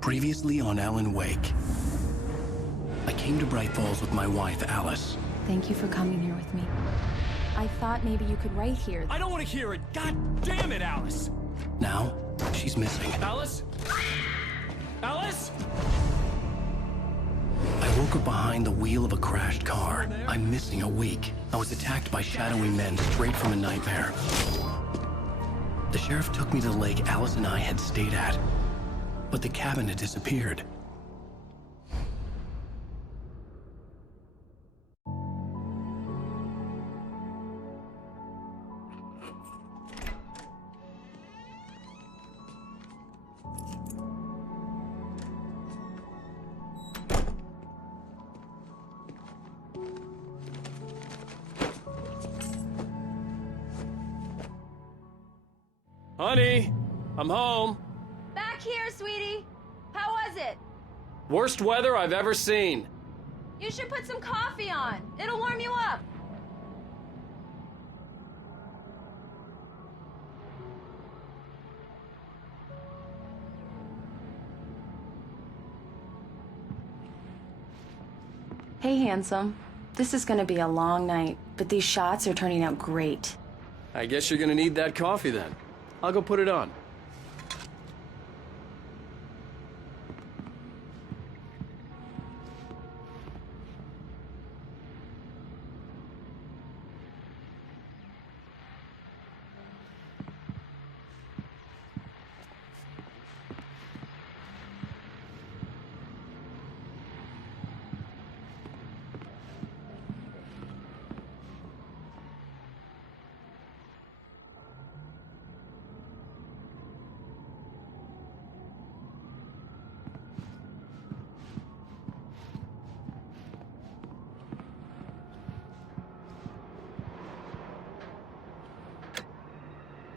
Previously on Alan Wake. I came to Bright Falls with my wife, Alice. Thank you for coming here with me. I thought maybe you could write here. I don't want to hear it! God damn it, Alice! Now, she's missing. Alice? Alice? I woke up behind the wheel of a crashed car. I'm missing a week. I was attacked by shadowy men straight from a nightmare. The sheriff took me to the lake Alice and I had stayed at, but the cabin had disappeared. Honey, I'm home. Back here, sweetie. How was it? Worst weather I've ever seen. You should put some coffee on. It'll warm you up. Hey, handsome. This is gonna be a long night, but these shots are turning out great. I guess you're gonna need that coffee then. I'll go put it on.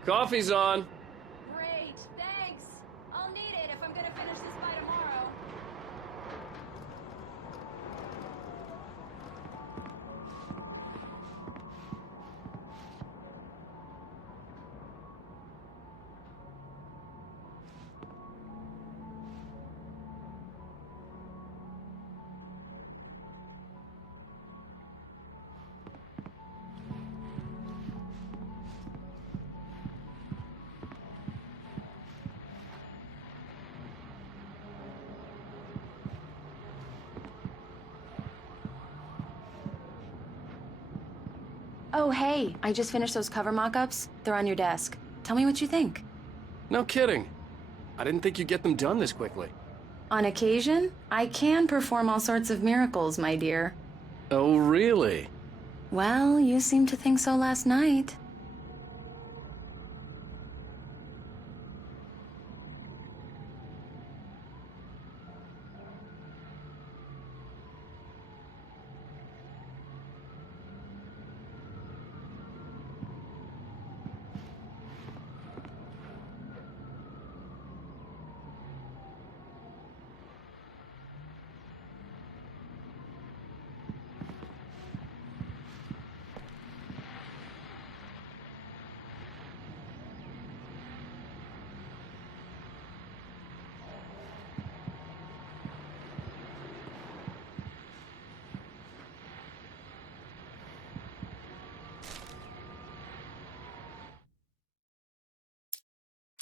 Coffee's on. Great, thanks. I'll need it if I'm gonna finish this by tomorrow. Oh, hey, I just finished those cover mock-ups. They're on your desk. Tell me what you think. No kidding. I didn't think you'd get them done this quickly. On occasion, I can perform all sorts of miracles, my dear. Oh, really? Well, you seemed to think so last night.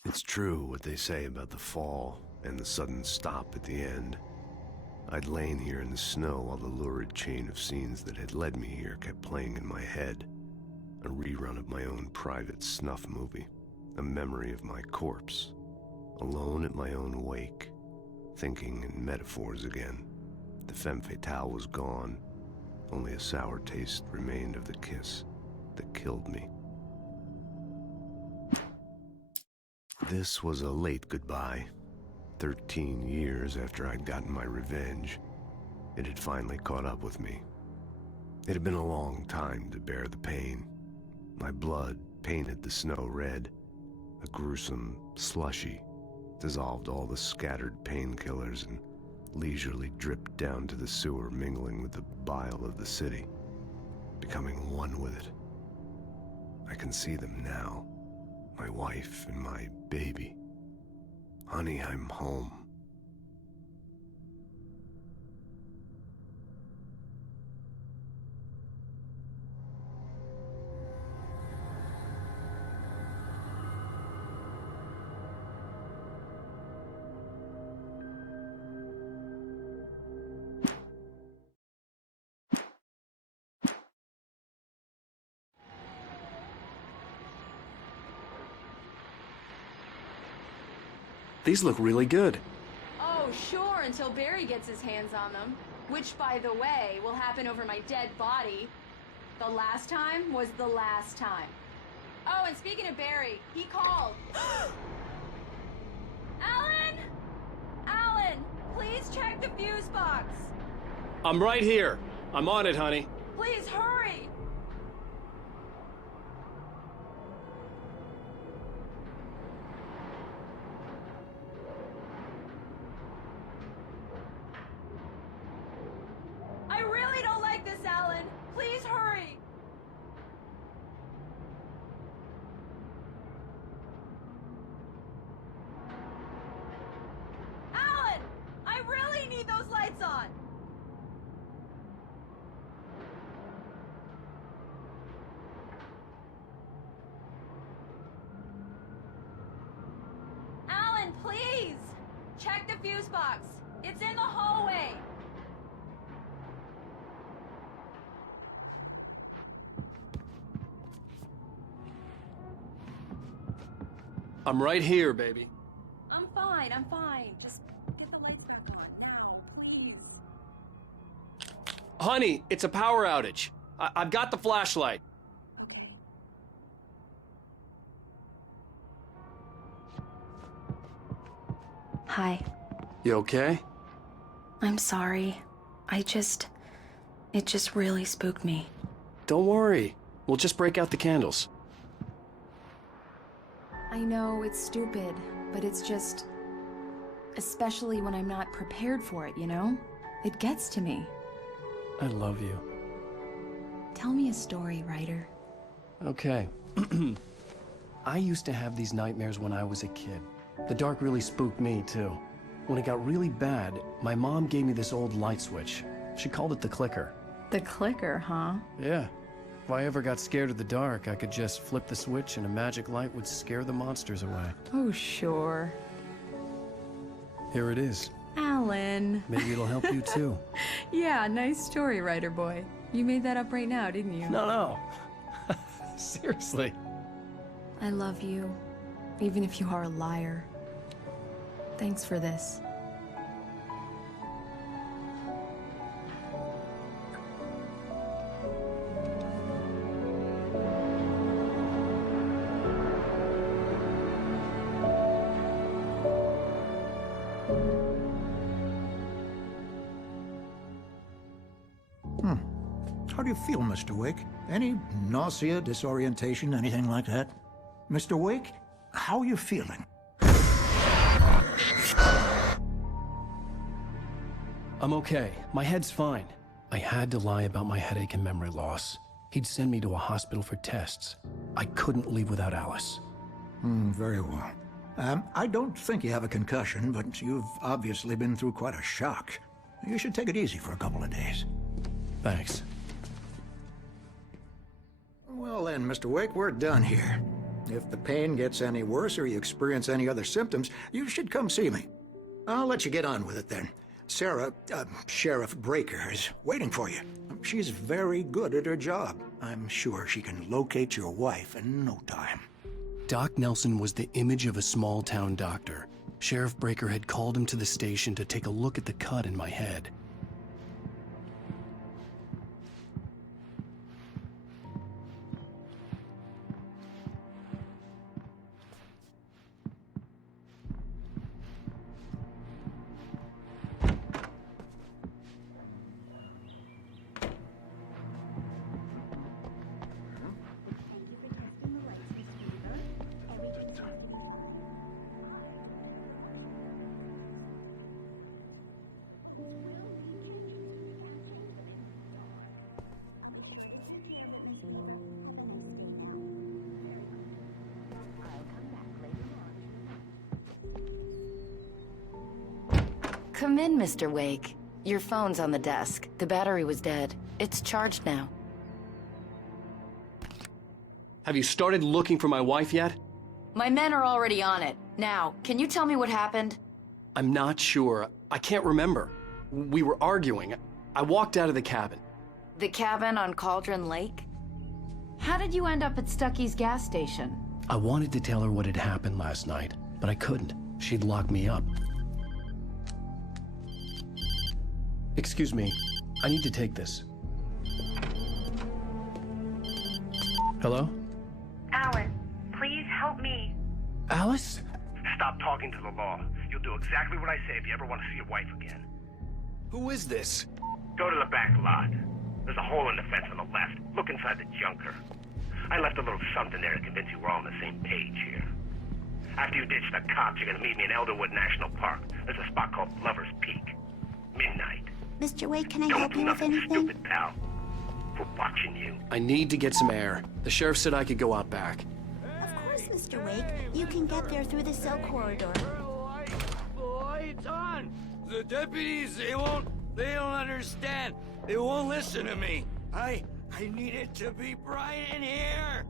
It's true what they say about the fall and the sudden stop at the end. I'd lain here in the snow while the lurid chain of scenes that had led me here kept playing in my head. A rerun of my own private snuff movie. A memory of my corpse. Alone at my own wake. Thinking in metaphors again. The femme fatale was gone. Only a sour taste remained of the kiss that killed me. This was a late goodbye. 13 years after I'd gotten my revenge, it had finally caught up with me. It had been a long time to bear the pain. My blood painted the snow red. A gruesome slushy dissolved all the scattered painkillers and leisurely dripped down to the sewer, mingling with the bile of the city. becoming one with it. I can see them now. My wife and my baby. Honey, I'm home. These look really good. Oh, sure, until Barry gets his hands on them. Which, by the way, will happen over my dead body. The last time was the last time. Oh, and speaking of Barry, he called. Alan! Alan, please check the fuse box. I'm right here. I'm on it, honey. Please hurry! I really don't like this, Alan. Please hurry! Alan! I really need those lights on! Alan, please! Check the fuse box. It's in the hallway. I'm right here, baby. I'm fine. Just get the lights back on now, please. Honey, it's a power outage. I've got the flashlight. Okay. Hi. You okay? I'm sorry. It just really spooked me. Don't worry. We'll just break out the candles. I know it's stupid, but it's just... Especially when I'm not prepared for it, you know? It gets to me. I love you. Tell me a story, writer. Okay. I used to have these nightmares when I was a kid. The dark really spooked me, too. When it got really bad, my mom gave me this old light switch. She called it the clicker. The clicker, huh? Yeah. If I ever got scared of the dark, I could just flip the switch and a magic light would scare the monsters away. Oh, sure. Here it is. Alan. Maybe it'll help you, too. Yeah, nice story, writer boy. You made that up right now, didn't you? No. Seriously. I love you, even if you are a liar. Thanks for this. How do you feel, Mr. Wake? Any nausea, disorientation, anything like that? Mr. Wake, how are you feeling? I'm okay. My head's fine. I had to lie about my headache and memory loss. He'd send me to a hospital for tests. I couldn't leave without Alice. Very well. I don't think you have a concussion, but you've obviously been through quite a shock. You should take it easy for a couple of days. Thanks. Well then, Mr. Wake, we're done here. If the pain gets any worse or you experience any other symptoms, you should come see me. I'll let you get on with it then. Sarah, Sheriff Breaker, is waiting for you. She's very good at her job. I'm sure she can locate your wife in no time. Doc Nelson was the image of a small-town doctor. Sheriff Breaker had called him to the station to take a look at the cut in my head. Come in, Mr. Wake. Your phone's on the desk. The battery was dead. It's charged now. Have you started looking for my wife yet? My men are already on it. Now, can you tell me what happened? I'm not sure. I can't remember. We were arguing. I walked out of the cabin. The cabin on Cauldron Lake? How did you end up at Stucky's gas station? I wanted to tell her what had happened last night, but I couldn't. She'd locked me up. Excuse me. I need to take this. Hello? Alice, please help me. Alice? Stop talking to the law. You'll do exactly what I say if you ever want to see your wife again. Who is this? Go to the back lot. There's a hole in the fence on the left. Look inside the junker. I left a little something there to convince you we're all on the same page here. After you ditch the cops, you're gonna meet me in Elderwood National Park. There's a spot called Lover's Peak. Midnight. Mr. Wake, can I Don't help do you with nothing anything? stupid, pal. We're watching you. I need to get some air. The sheriff said I could go out back. Of course, Mr. Wake. You can get there through the cell corridor. Lights on! The deputies, they don't understand. They won't listen to me. I need it to be bright in here.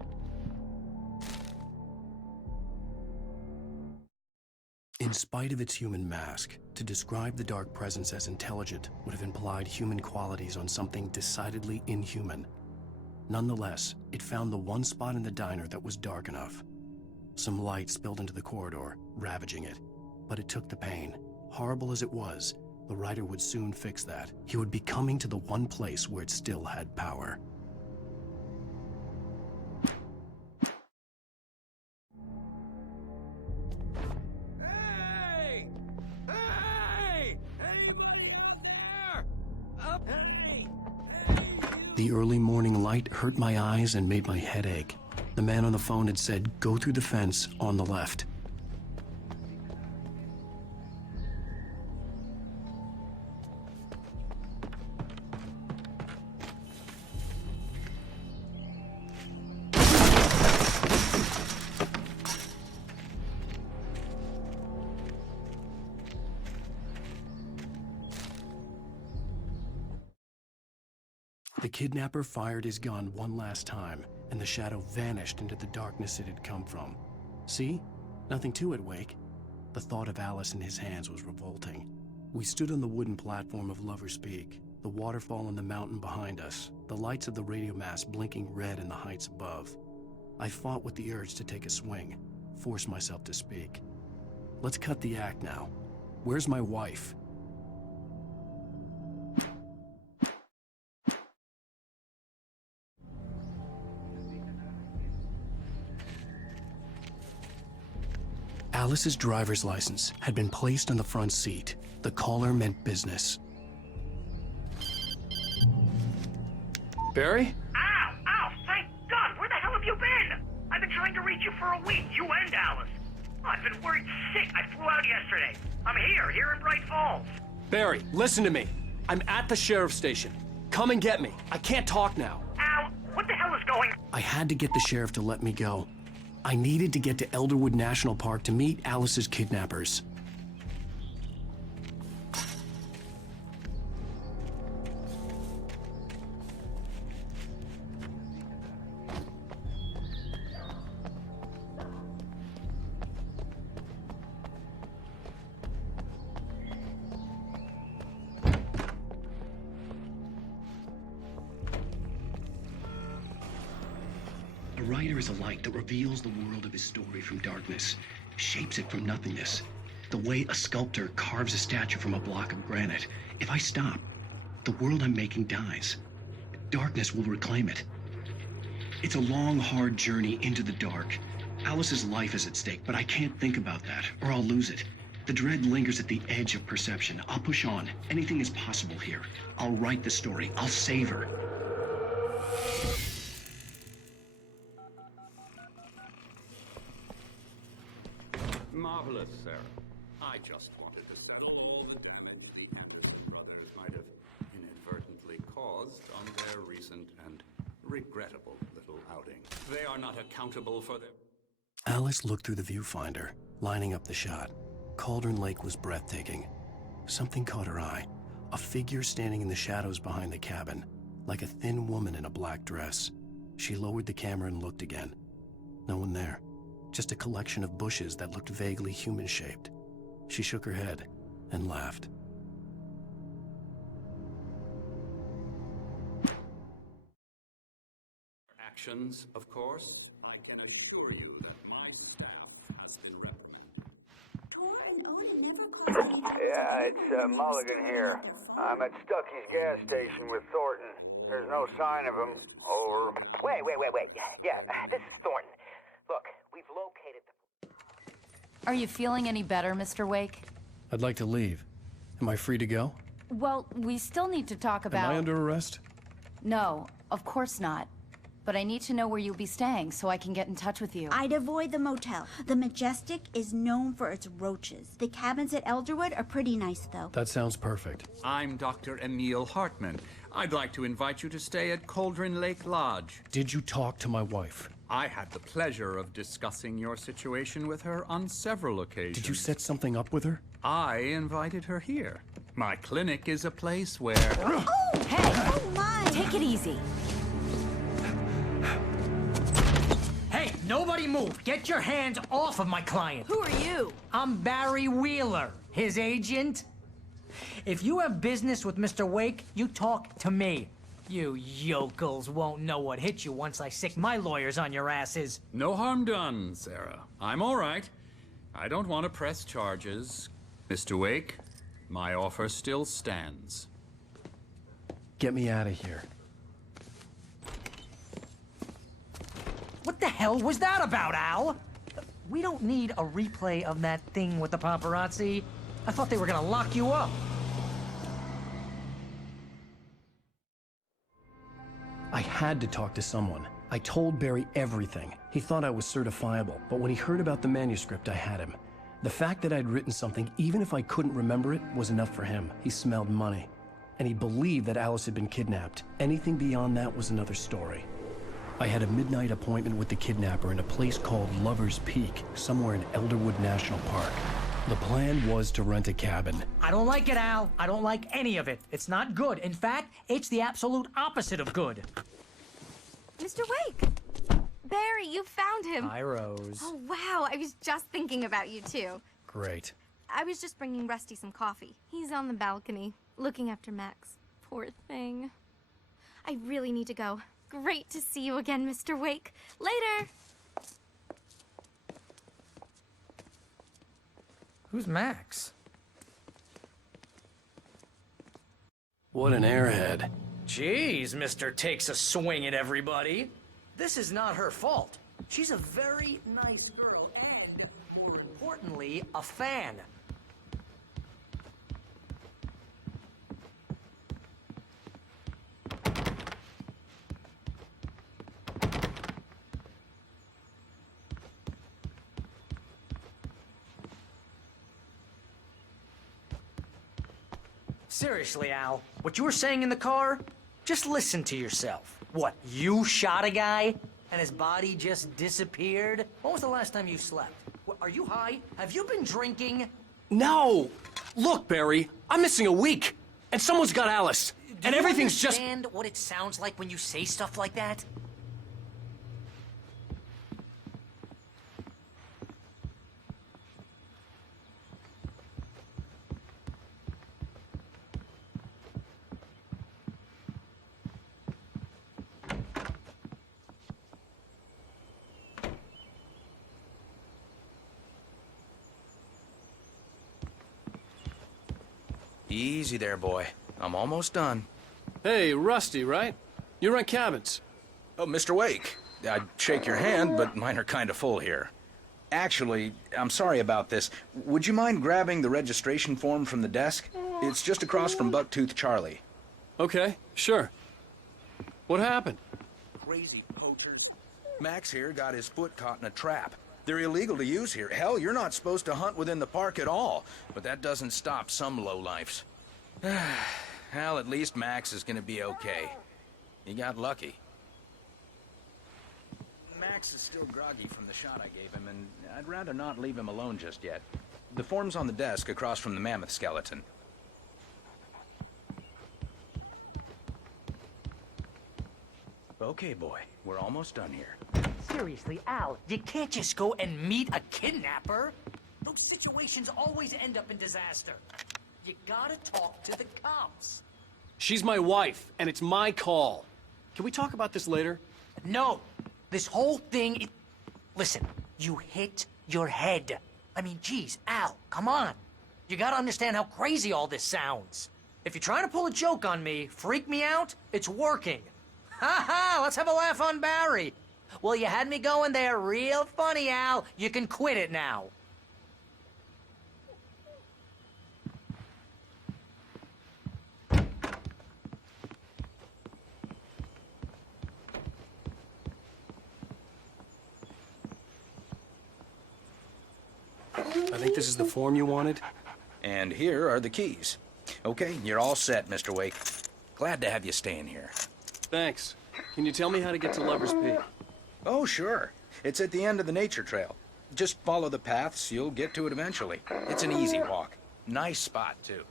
In spite of its human mask, to describe the dark presence as intelligent would have implied human qualities on something decidedly inhuman. Nonetheless, it found the one spot in the diner that was dark enough. Some light spilled into the corridor, ravaging it. But it took the pain. Horrible as it was, the writer would soon fix that. He would be coming to the one place where it still had power. Hey! Hey! Anybody out there? Up! Hey! The early morning light hurt my eyes and made my head ache. The man on the phone had said, "Go through the fence on the left." The kidnapper fired his gun one last time, and the shadow vanished into the darkness it had come from. See? Nothing to it, Wake. The thought of Alice in his hands was revolting. We stood on the wooden platform of Lover's Peak, the waterfall and the mountain behind us, the lights of the radio mast blinking red in the heights above. I fought with the urge to take a swing, force myself to speak. Let's cut the act now. Where's my wife? Alice's driver's license had been placed on the front seat. The caller meant business. Barry? Ow! Ow! Thank God! Where the hell have you been? I've been trying to reach you for a week, you and Alice. I've been worried sick. I flew out yesterday. I'm here in Bright Falls. Barry, listen to me. I'm at the sheriff's station. Come and get me. I can't talk now. Ow! What the hell is going on? I had to get the sheriff to let me go. I needed to get to Elderwood National Park to meet Alice's kidnappers. A writer is a light that reveals the world of his story from darkness, shapes it from nothingness. The way a sculptor carves a statue from a block of granite. If I stop, the world I'm making dies. Darkness will reclaim it. It's a long, hard journey into the dark. Alice's life is at stake, but I can't think about that, or I'll lose it. The dread lingers at the edge of perception. I'll push on. Anything is possible here. I'll write the story. I'll save her. Marvelous, Sarah. I just wanted to settle all the damage the Anderson brothers might have inadvertently caused on their recent and regrettable little outing. They are not accountable for their... Alice looked through the viewfinder, lining up the shot. Cauldron Lake was breathtaking. Something caught her eye. A figure standing in the shadows behind the cabin, like a thin woman in a black dress. She lowered the camera and looked again. No one there. Just a collection of bushes that looked vaguely human-shaped. She shook her head and laughed. Actions, of course. I can assure you that my staff has been Yeah, it's Mulligan here. I'm at Stucky's gas station with Thornton. There's no sign of him. Over. Wait. Yeah, this is Thornton. Look, we've located the... Are you feeling any better, Mr. Wake? I'd like to leave. Am I free to go? Well, we still need to talk about... Am I under arrest? No, of course not. But I need to know where you'll be staying so I can get in touch with you. I'd avoid the motel. The Majestic is known for its roaches. The cabins at Elderwood are pretty nice, though. That sounds perfect. I'm Dr. Emil Hartman. I'd like to invite you to stay at Cauldron Lake Lodge. Did you talk to my wife? I had the pleasure of discussing your situation with her on several occasions. Did you set something up with her? I invited her here. My clinic is a place where... Oh! Hey! Oh, my! Take it easy. Hey, nobody move! Get your hands off of my client! Who are you? I'm Barry Wheeler, his agent. If you have business with Mr. Wake, you talk to me. You yokels won't know what hit you once I sick my lawyers on your asses. No harm done, Sarah. I'm all right. I don't want to press charges. Mr. Wake, my offer still stands. Get me out of here. What the hell was that about, Al? We don't need a replay of that thing with the paparazzi. I thought they were gonna lock you up. I had to talk to someone. I told Barry everything. He thought I was certifiable, but when he heard about the manuscript, I had him. The fact that I'd written something, even if I couldn't remember it, was enough for him. He smelled money. And he believed that Alice had been kidnapped. Anything beyond that was another story. I had a midnight appointment with the kidnapper in a place called Lover's Peak, somewhere in Elderwood National Park. The plan was to rent a cabin. I don't like it, Al. I don't like any of it. It's not good. In fact, it's the absolute opposite of good. Mr. Wake! Barry, you found him. Hi, Rose. Oh, wow. I was just thinking about you, too. Great. I was just bringing Rusty some coffee. He's on the balcony, looking after Max. Poor thing. I really need to go. Great to see you again, Mr. Wake. Later! Who's Max? What an airhead. Jeez, Mr. Takes a swing at everybody. This is not her fault. She's a very nice girl and, more importantly, a fan. Seriously, Al, what you were saying in the car? Just listen to yourself. What, you shot a guy and his body just disappeared? When was the last time you slept? What, are you high? Have you been drinking? No! Look, Barry, I'm missing a week, and someone's got Alice, and everything's just... Do you understand what it sounds like when you say stuff like that? Easy there, boy. I'm almost done. Hey, Rusty, right? You rent cabins. Oh, Mr. Wake. I'd shake your hand, but mine are kind of full here. Actually, I'm sorry about this. Would you mind grabbing the registration form from the desk? It's just across from Bucktooth Charlie. Okay, sure. What happened? Crazy poachers. Max here got his foot caught in a trap. They're illegal to use here. Hell, you're not supposed to hunt within the park at all. But that doesn't stop some lowlifes. Well, at least Max is gonna be okay. He got lucky. Max is still groggy from the shot I gave him, and I'd rather not leave him alone just yet. The form's on the desk across from the mammoth skeleton. Okay, boy. We're almost done here. Seriously, Al, you can't just go and meet a kidnapper. Those situations always end up in disaster. You gotta talk to the cops. She's my wife, and it's my call. Can we talk about this later? No. This whole thing... Listen, you hit your head. I mean, geez, Al, come on. You gotta understand how crazy all this sounds. If you're trying to pull a joke on me, freak me out, it's working. Ha ha, let's have a laugh on Barry. Well, you had me going there real funny, Al. You can quit it now. I think this is the form you wanted. And here are the keys. Okay, you're all set, Mr. Wake. Glad to have you staying here. Thanks. Can you tell me how to get to Lover's Peak? Oh, sure. It's at the end of the nature trail. Just follow the paths, you'll get to it eventually. It's an easy walk. Nice spot, too.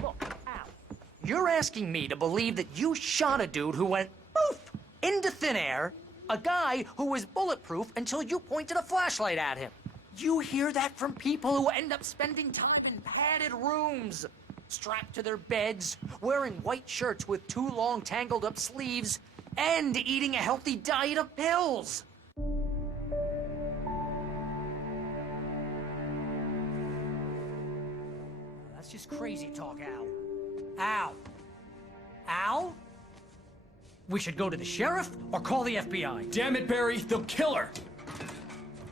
Look, Al, you're asking me to believe that you shot a dude who went poof into thin air, a guy who was bulletproof until you pointed a flashlight at him. You hear that from people who end up spending time in padded rooms, strapped to their beds, wearing white shirts with too long tangled up sleeves, and eating a healthy diet of pills. That's just crazy talk, Al. Al? Al? We should go to the sheriff or call the FBI. Damn it, Barry, they'll kill her!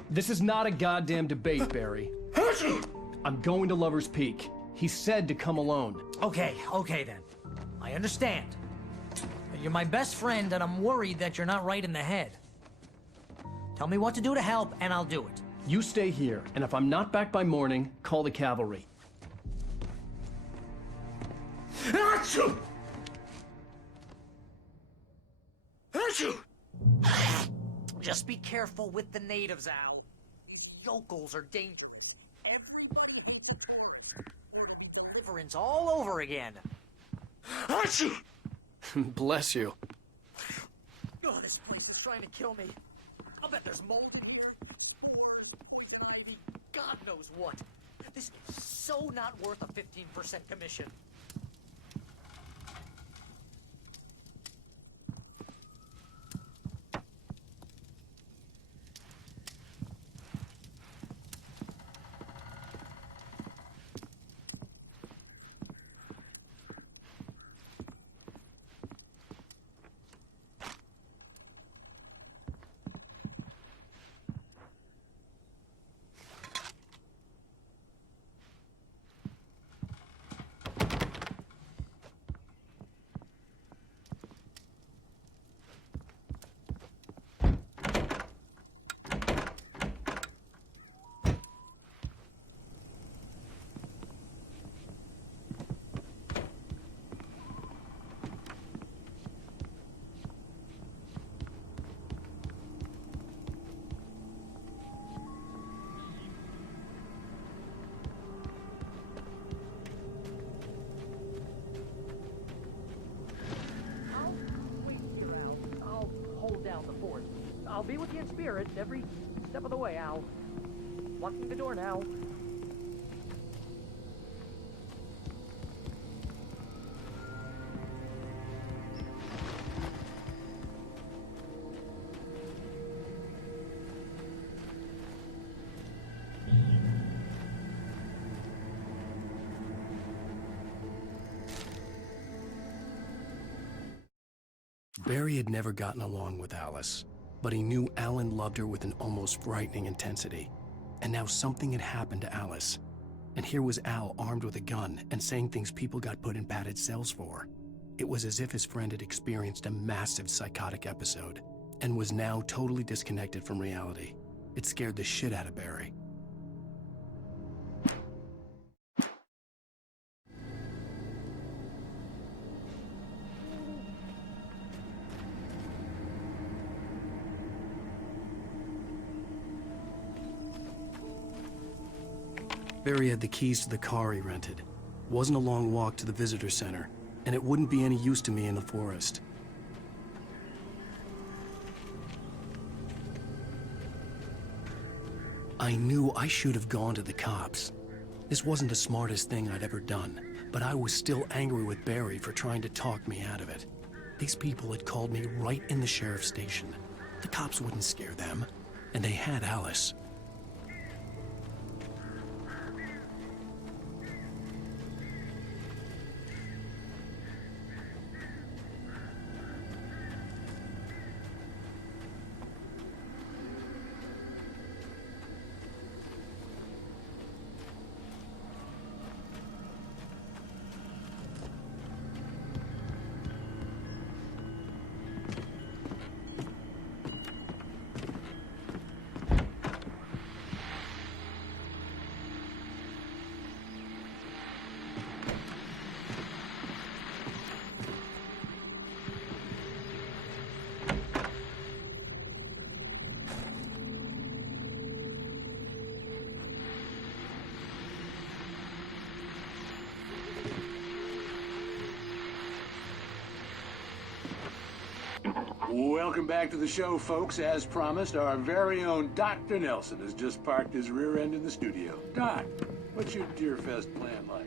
This is not a goddamn debate, Barry. I'm going to Lover's Peak. He said to come alone. Okay then. I understand. You're my best friend, and I'm worried that you're not right in the head. Tell me what to do to help, and I'll do it. You stay here, and if I'm not back by morning, call the cavalry. Achoo! Achoo! Just be careful with the natives, Al. Yokels are dangerous. Everybody needs a tourist, or it'll be deliverance all over again. Achoo! Bless you. Oh, this place is trying to kill me. I'll bet there's mold in here, spores, poison ivy, God knows what. This is so not worth a 15% commission. I'll be with you in spirit every step of the way, Al. Locking the door now. Barry had never gotten along with Alice, but he knew Alan loved her with an almost frightening intensity. And now something had happened to Alice. And here was Al armed with a gun and saying things people got put in padded cells for. It was as if his friend had experienced a massive psychotic episode and was now totally disconnected from reality. It scared the shit out of Barry. Barry had the keys to the car he rented. Wasn't a long walk to the visitor center, and it wouldn't be any use to me in the forest. I knew I should have gone to the cops. This wasn't the smartest thing I'd ever done, but I was still angry with Barry for trying to talk me out of it. These people had called me right in the sheriff's station. The cops wouldn't scare them, and they had Alice. Welcome back to the show, folks. As promised, our very own Dr. Nelson has just parked his rear end in the studio. Doc, what's your Deerfest plan like?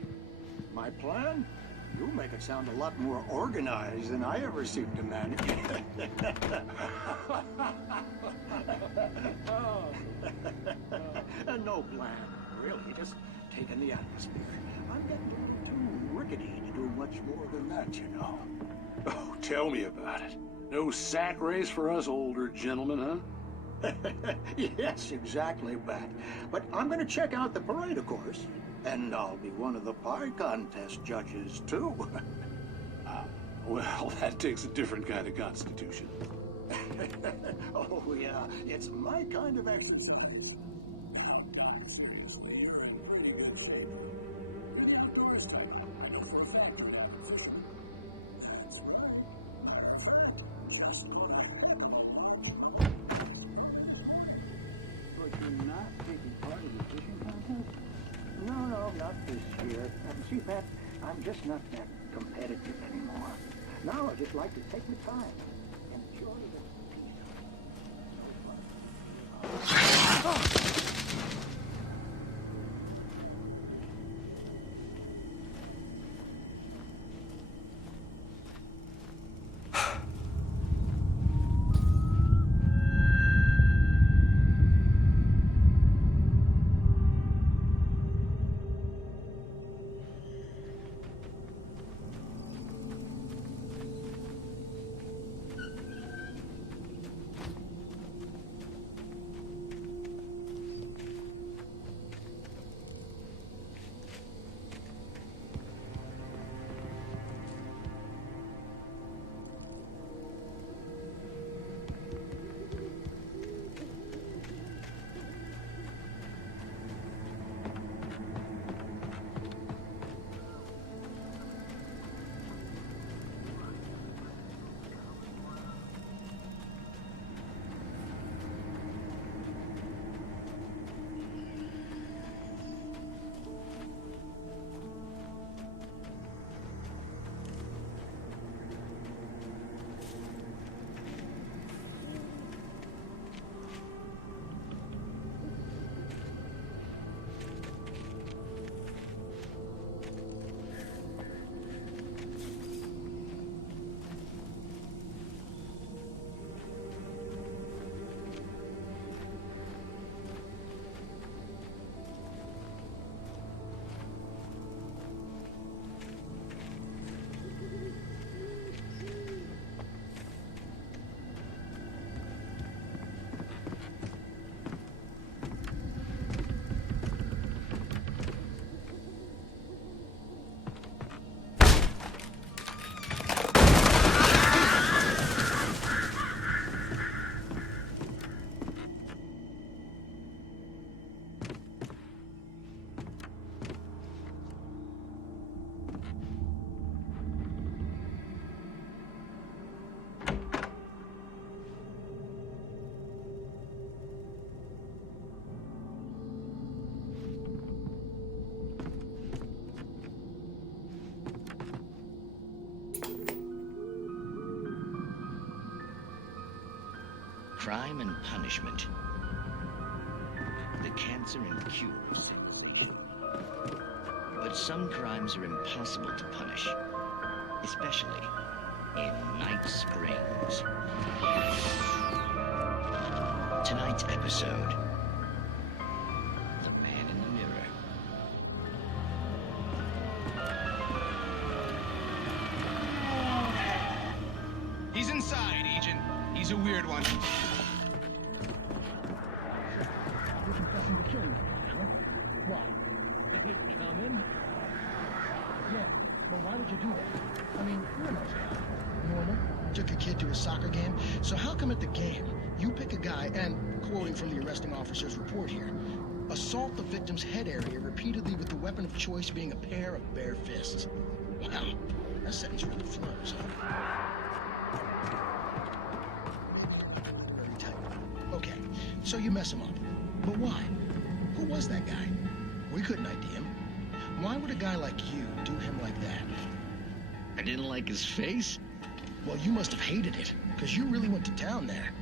My plan? You make it sound a lot more organized than I ever seem to manage. No plan, really. Just taking the atmosphere. I'm getting too rickety to do much more than that, you know. Oh, tell me about it. No sack race for us older gentlemen, huh? Yes, exactly, Bat. But I'm going to check out the parade, of course. And I'll be one of the pie contest judges, too. Well, that takes a different kind of constitution. Oh, yeah. It's my kind of exercise. Now, Doc, seriously, you're in pretty good shape. You're the outdoors type. I know for a fact you have a position. That's right. Matter of fact, just what I But you're not taking part in the fishing contest? No, not this year. See, Pat, I'm just not that competitive anymore. Now I just like to take my time. Enjoy the peace. crime and punishment. The cancer and cure of civilization. But some crimes are impossible to punish, especially in Night Springs. Tonight's episode, The Man in the Mirror. He's inside, Agent. He's a weird one. You're confessing to killing that guy, huh? Why? Didn't it come in? Yeah, but why would you do that? I mean, you're a nice guy. Normal. Took a kid to a soccer game. So how come at the game, you pick a guy and, quoting from the arresting officer's report here, assault the victim's head area repeatedly with the weapon of choice being a pair of bare fists? Wow, that sentence really flows, huh? Very tight. Okay, so you mess him up. But why? Who was that guy? We couldn't ID him. Why would a guy like you do him like that? I didn't like his face? Well, you must have hated it, because you really went to town there.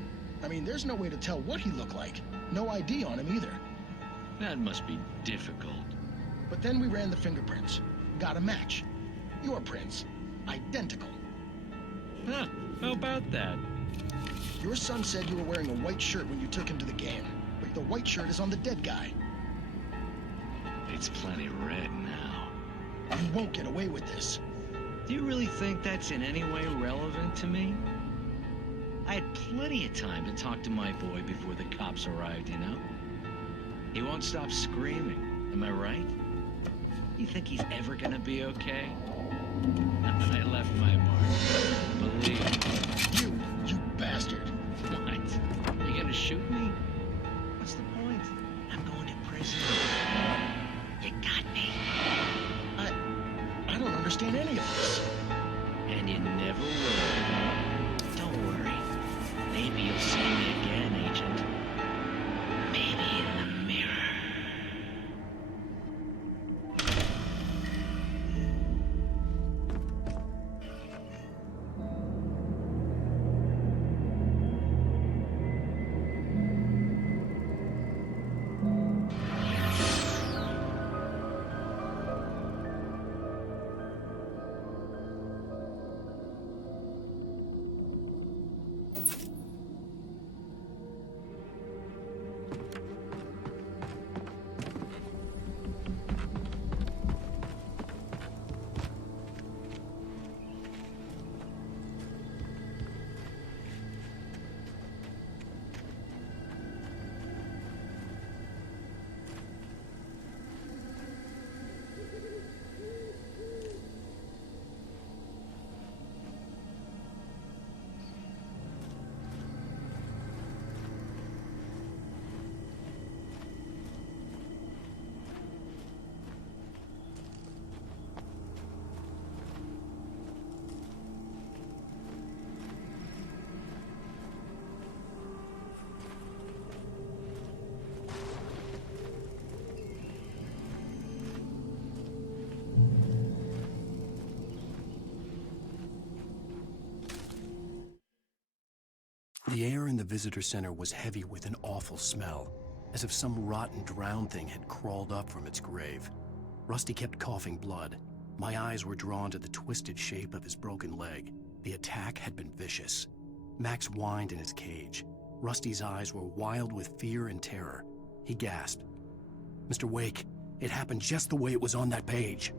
I mean, there's no way to tell what he looked like. No ID on him either. That must be difficult. But then we ran the fingerprints. Got a match. Your prints. Identical. Huh, how about that? Your son said you were wearing a white shirt when you took him to the game. But the white shirt is on the dead guy. It's plenty red now. You won't get away with this. Do you really think that's in any way relevant to me? I had plenty of time to talk to my boy before the cops arrived, you know? He won't stop screaming, am I right? You think he's ever gonna be okay? I left my mark. Believe me. You bastard. What? You gonna shoot me? What's the point? I'm going to prison. You got me. I don't understand any of this. And you never will. Don't worry. Maybe you'll see me again, Agent. Maybe in the mirror. The air in the visitor center was heavy with an awful smell, as if some rotten drowned thing had crawled up from its grave. Rusty kept coughing blood. My eyes were drawn to the twisted shape of his broken leg. The attack had been vicious. Max whined in his cage. Rusty's eyes were wild with fear and terror. He gasped. "Mr. Wake, it happened just the way it was on that page."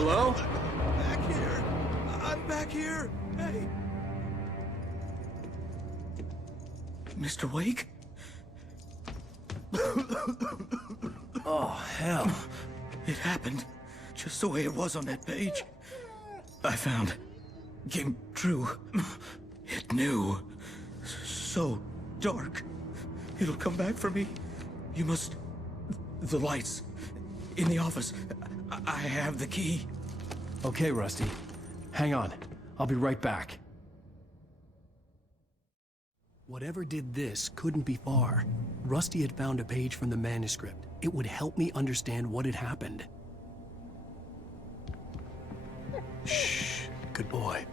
Hello? Back here. I'm back here. Hey. Mr. Wake? Oh, hell. It happened just the way it was on that page. I found. Came true. It knew. So dark. It'll come back for me. You must... The lights. In the office. I have the key. Okay, Rusty. Hang on. I'll be right back. Whatever did this couldn't be far. Rusty had found a page from the manuscript. It would help me understand what had happened. Shh. Good boy.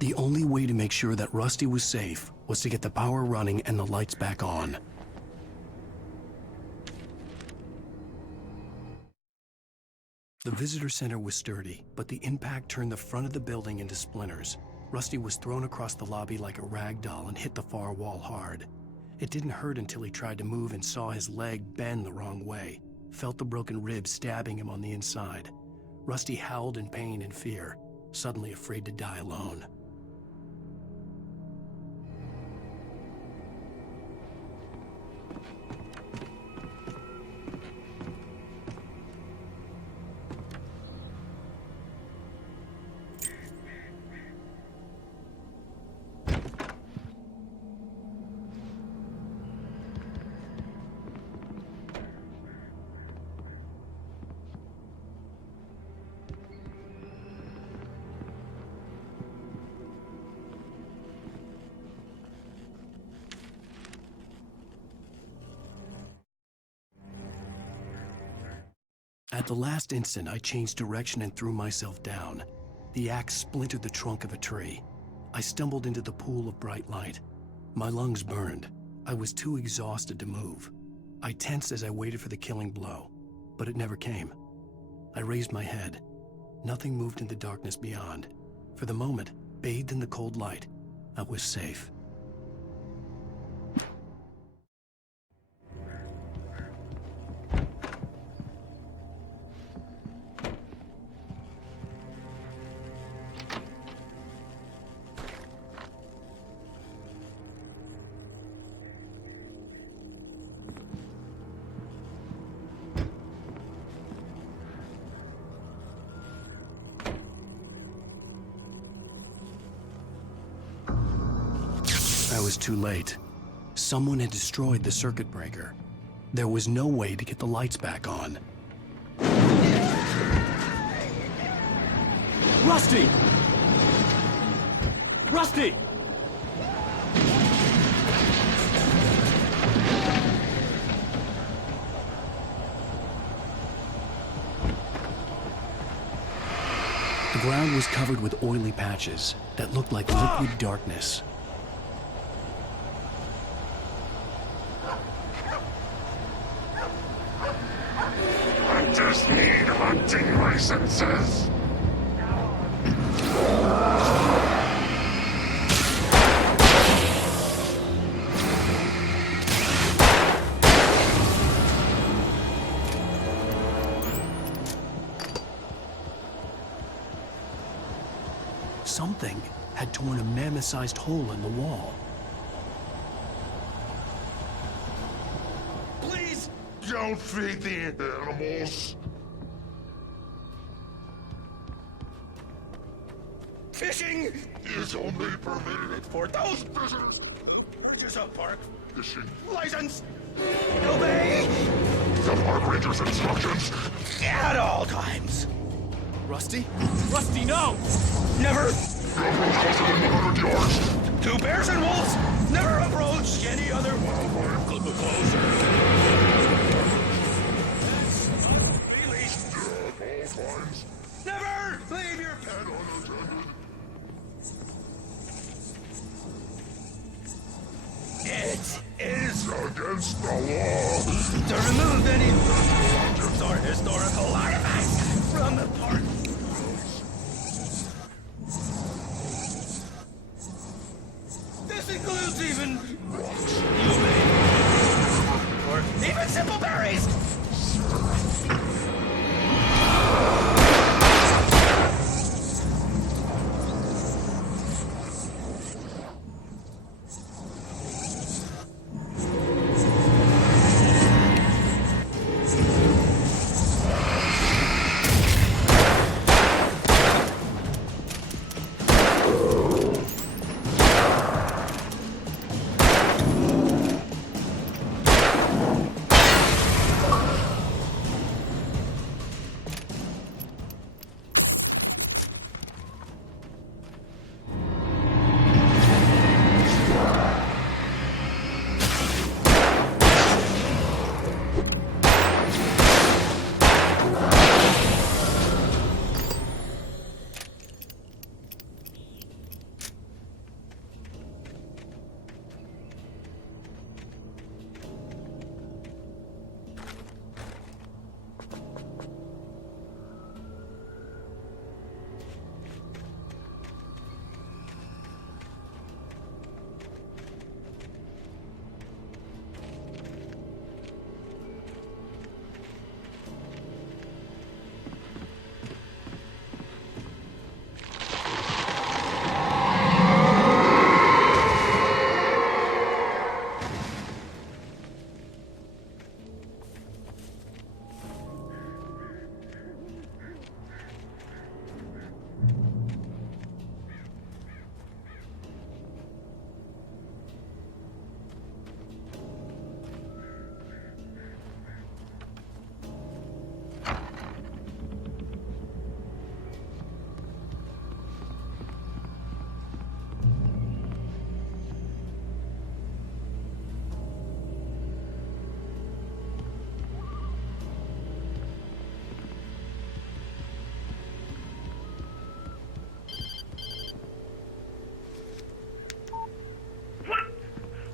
The only way to make sure that Rusty was safe was to get the power running and the lights back on. The visitor center was sturdy, but the impact turned the front of the building into splinters. Rusty was thrown across the lobby like a rag doll and hit the far wall hard. It didn't hurt until he tried to move and saw his leg bend the wrong way, felt the broken rib stabbing him on the inside. Rusty howled in pain and fear, suddenly afraid to die alone. At the last instant, I changed direction and threw myself down. The axe splintered the trunk of a tree. I stumbled into the pool of bright light. My lungs burned. I was too exhausted to move. I tensed as I waited for the killing blow, but it never came. I raised my head. Nothing moved in the darkness beyond. For the moment, bathed in the cold light, I was safe. I was too late. Someone had destroyed the circuit breaker. There was no way to get the lights back on. Rusty! Rusty! The ground was covered with oily patches that looked like liquid darkness. Hunters need hunting licenses. Something had torn a mammoth-sized hole in the wall. Please don't feed the animals. Fishing is only permitted for those visitors. Bridges of Park fishing license. Obey! The Park Ranger's instructions. At all times. Rusty? Rusty, no! Never. Don't approach closer than 100 yards. 2 bears and wolves. Never approach any other wildlife. Closer. At all times. Never leave your pet Unattended. It is against the law to remove any objects or historical artifacts from the park. This includes even rocks, or even simple berries.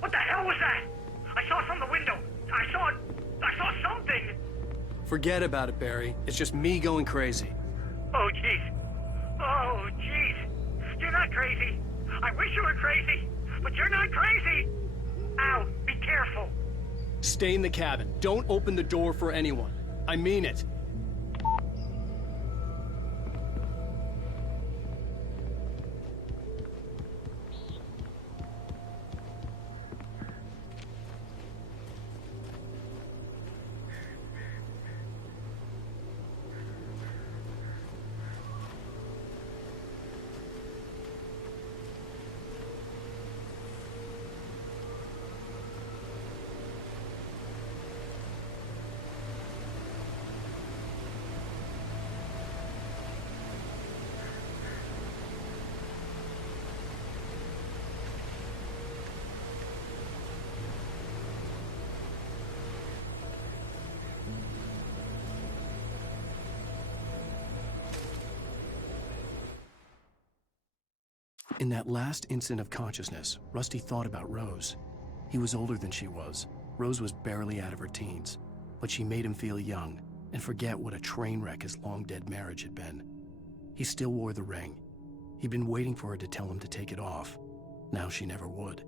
What the hell was that? I saw it from the window. I saw something. Forget about it, Barry. It's just me going crazy. Oh, jeez. Oh, jeez. You're not crazy. I wish you were crazy, but you're not crazy. Ow, be careful. Stay in the cabin. Don't open the door for anyone. I mean it. In that last instant of consciousness, Rusty thought about Rose. He was older than she was. Rose was barely out of her teens, but she made him feel young and forget what a train wreck his long-dead marriage had been. He still wore the ring. He'd been waiting for her to tell him to take it off. Now she never would.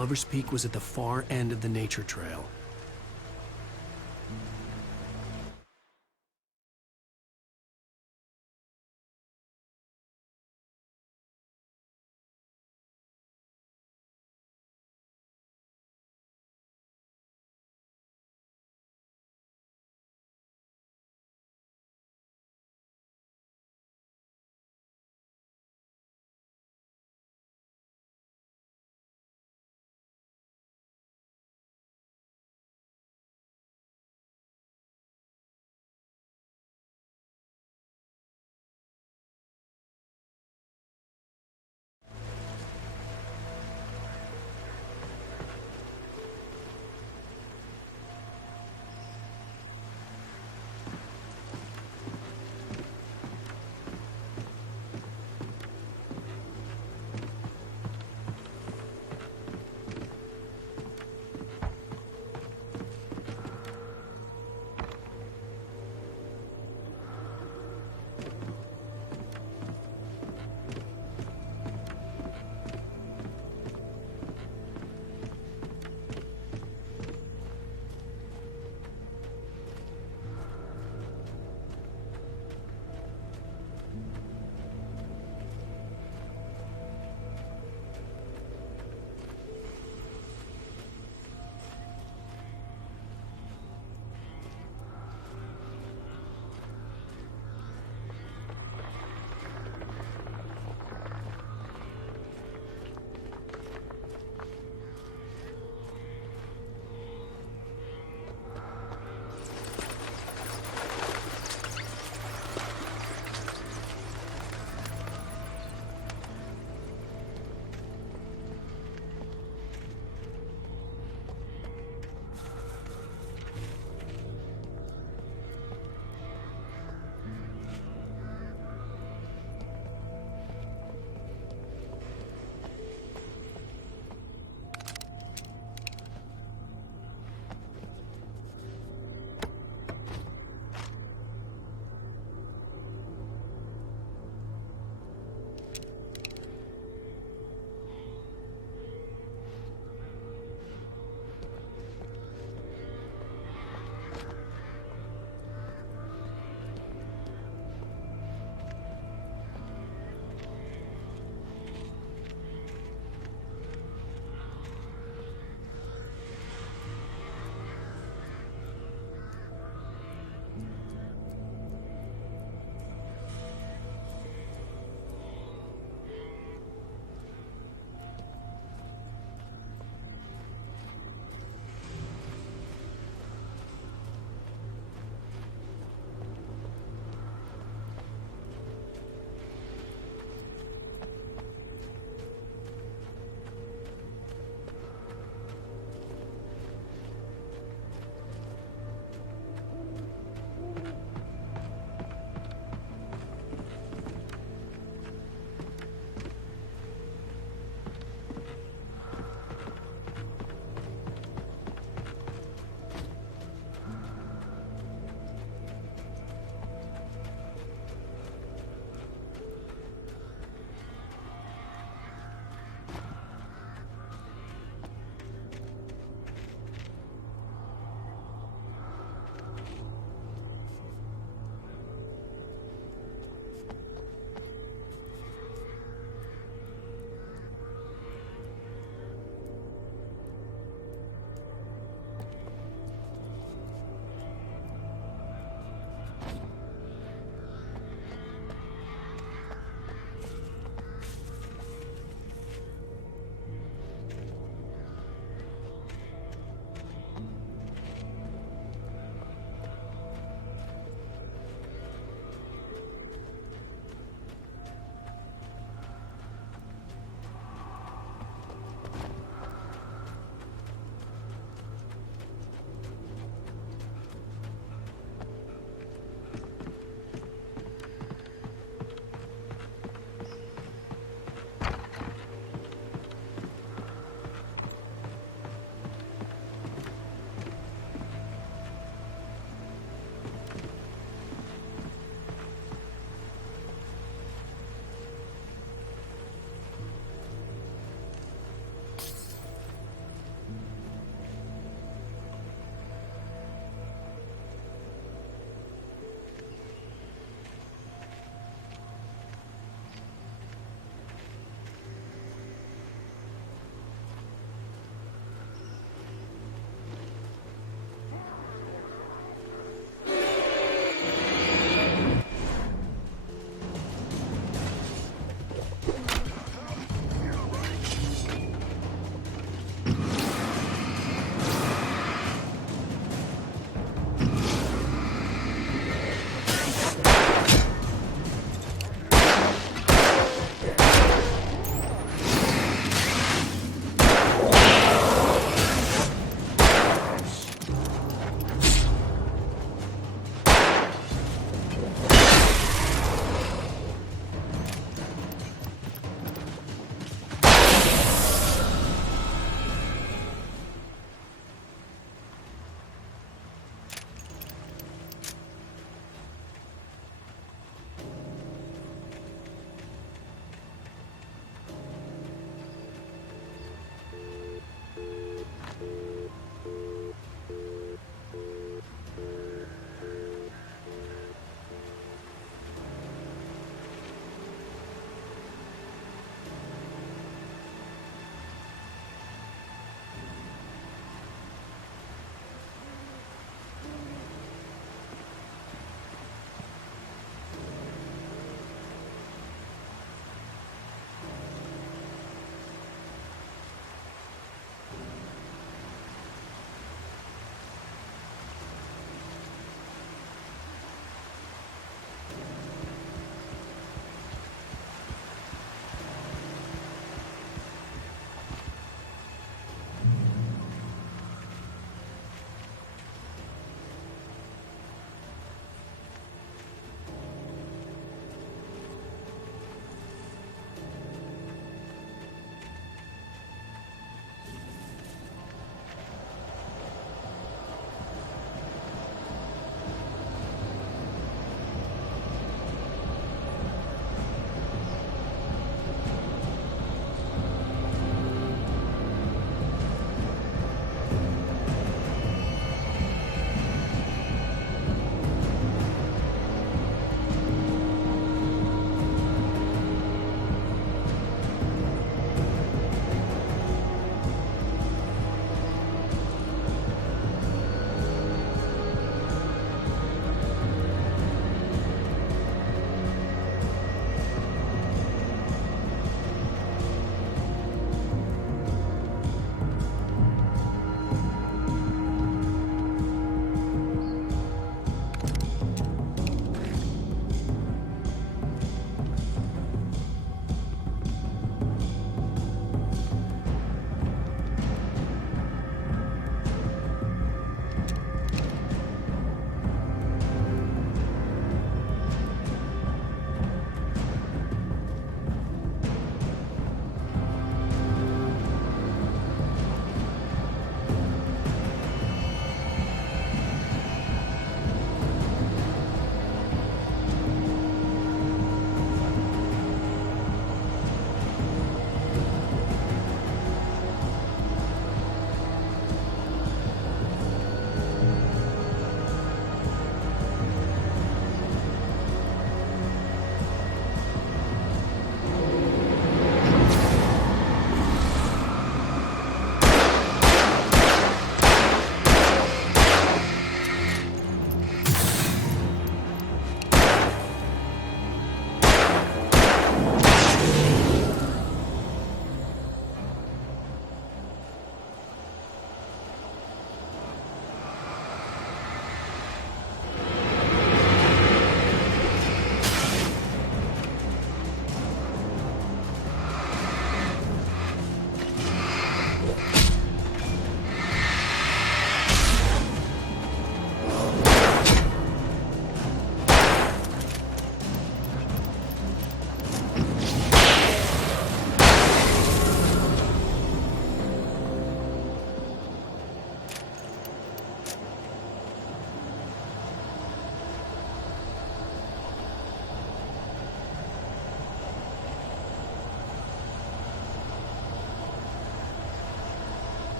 Lover's Peak was at the far end of the nature trail.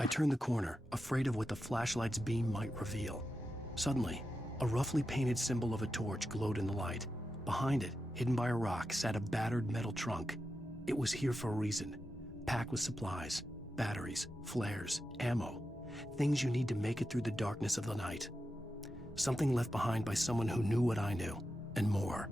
I turned the corner, afraid of what the flashlight's beam might reveal. Suddenly, a roughly painted symbol of a torch glowed in the light. Behind it, hidden by a rock, sat a battered metal trunk. It was here for a reason, packed with supplies, batteries, flares, ammo, things you need to make it through the darkness of the night. Something left behind by someone who knew what I knew, and more.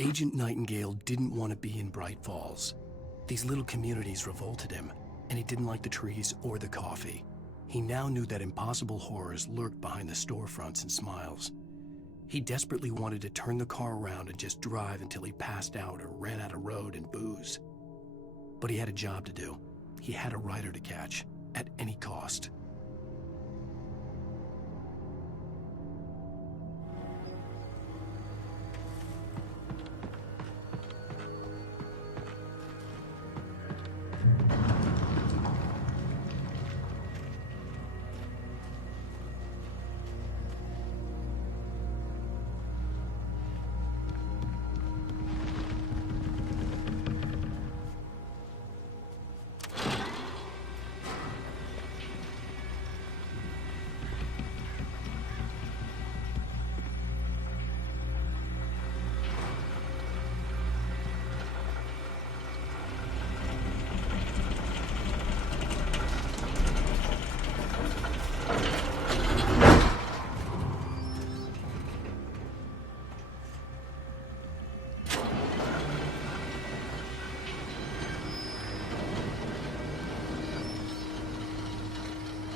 Agent Nightingale didn't want to be in Bright Falls. These little communities revolted him, and he didn't like the trees or the coffee. He now knew that impossible horrors lurked behind the storefronts and smiles. He desperately wanted to turn the car around and just drive until he passed out or ran out of road and booze. But he had a job to do. He had a rider to catch, at any cost.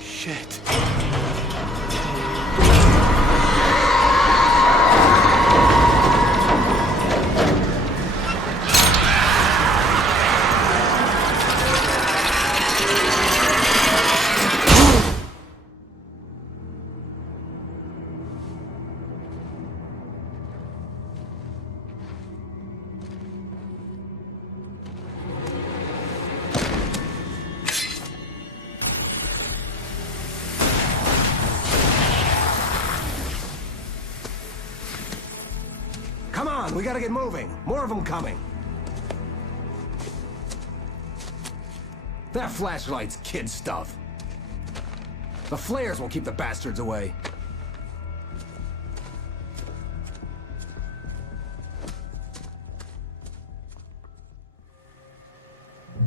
Shit. Come on, we gotta get moving. More of them coming. That flashlight's kid stuff. The flares will keep the bastards away.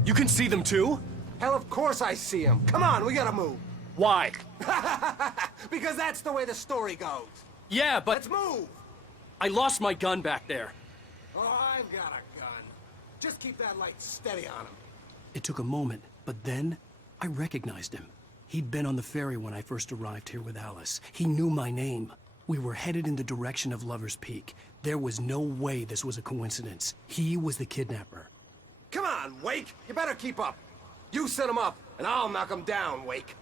You can see them too? Hell, of course I see them. Come on, we gotta move. Why? Because that's the way the story goes. Yeah, but... Let's move! I lost my gun back there. Oh, I've got a gun. Just keep that light steady on him. It took a moment, but then I recognized him. He'd been on the ferry when I first arrived here with Alice. He knew my name. We were headed in the direction of Lover's Peak. There was no way this was a coincidence. He was the kidnapper. Come on, Wake! You better keep up. You set him up, and I'll knock him down, Wake.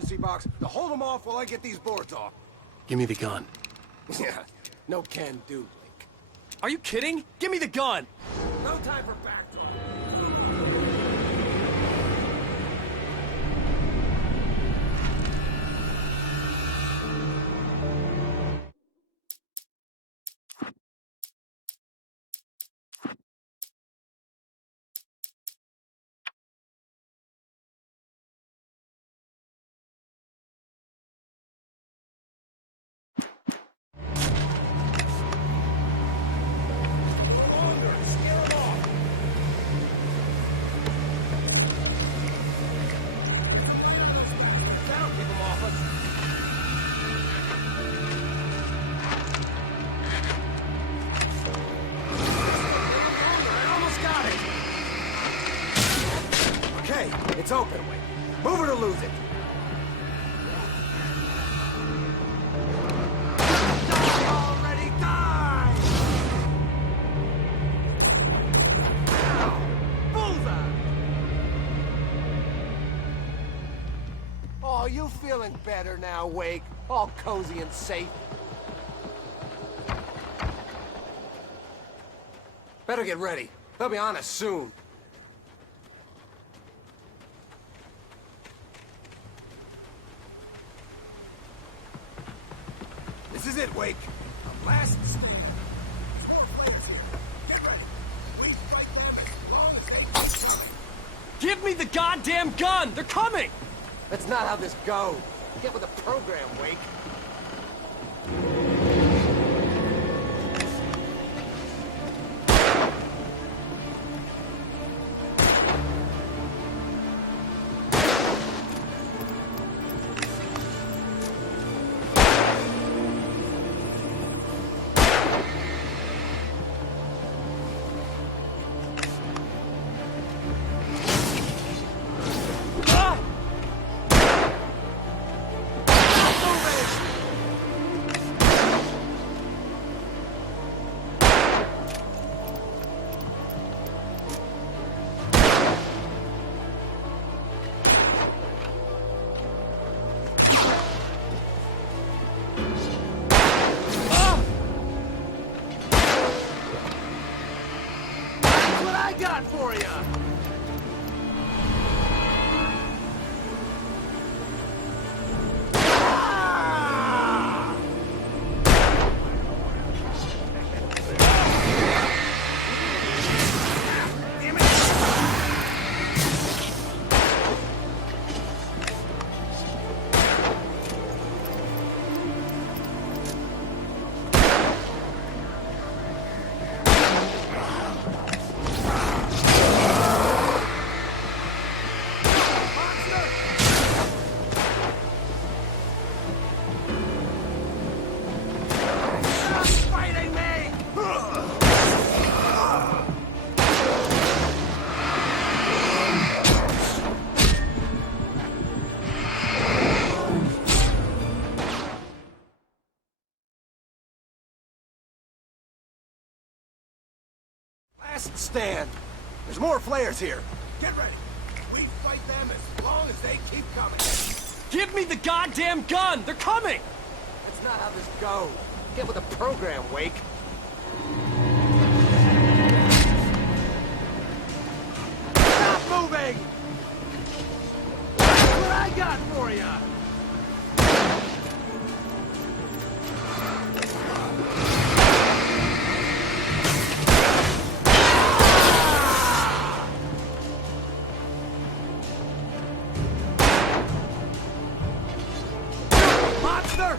emergency box to hold them off while I get these boards off. Give me the gun. Yeah, no can do, Blake. Are you kidding? Give me the gun! No time for back talk. It's open, Wade. Move it or lose it. Die already! Die! Ow! Bullseye! Oh, you feeling better now, Wake? All cozy and safe? Better get ready. They'll be on us soon. This is it, Wake. The last stand. There's more players here. Get ready. We fight them as long as they keep coming. Give me the goddamn gun! They're coming! That's not how this goes. Get with the program, Wake. Got for you. Last stand. There's more flares here. Get ready. We fight them as long as they keep coming. Give me the goddamn gun! They're coming! That's not how this goes. Get with the program, Wake. Stop moving! That's what I got for you! Monster!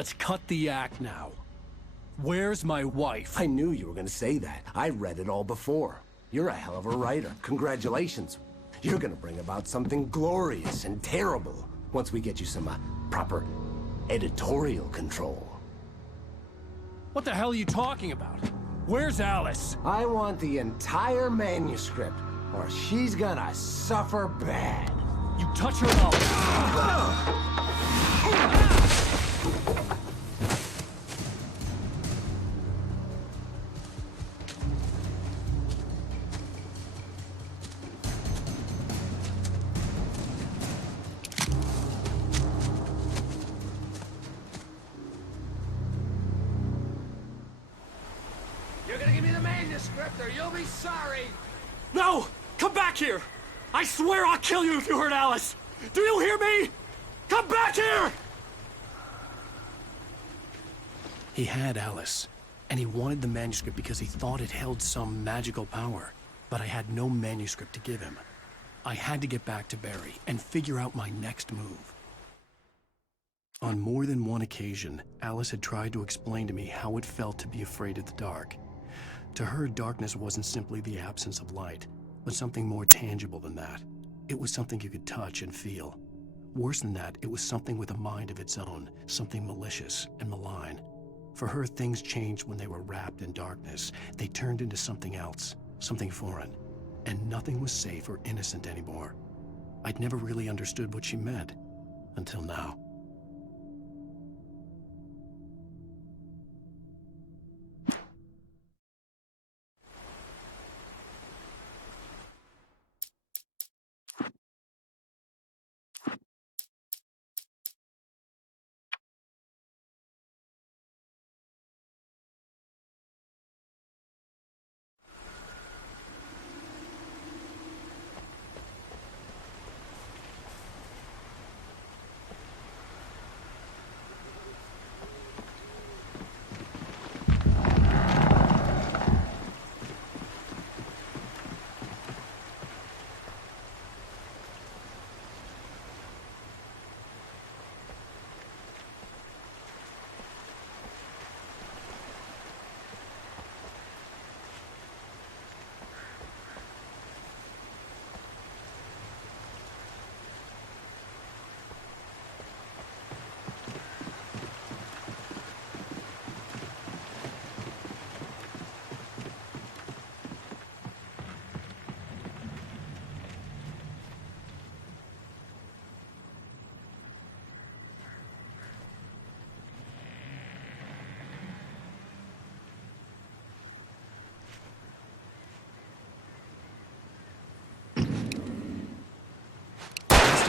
let's cut the act now. Where's my wife? I knew you were gonna say that. I read it all before. You're a hell of a writer. Congratulations. You're gonna bring about something glorious and terrible once we get you some proper editorial control. What the hell are you talking about? Where's Alice? I want the entire manuscript, or she's gonna suffer bad. You touch her up. You're gonna give me the manuscript, or you'll be sorry! No! Come back here! I swear I'll kill you if you hurt Alice! Do you hear me? Come back here! He had Alice, and he wanted the manuscript because he thought it held some magical power. But I had no manuscript to give him. I had to get back to Barry and figure out my next move. On more than one occasion, Alice had tried to explain to me how it felt to be afraid of the dark. To her, darkness wasn't simply the absence of light, but something more tangible than that. It was something you could touch and feel. Worse than that, it was something with a mind of its own, something malicious and malign. For her, things changed when they were wrapped in darkness. They turned into something else, something foreign, and nothing was safe or innocent anymore. I'd never really understood what she meant, until now.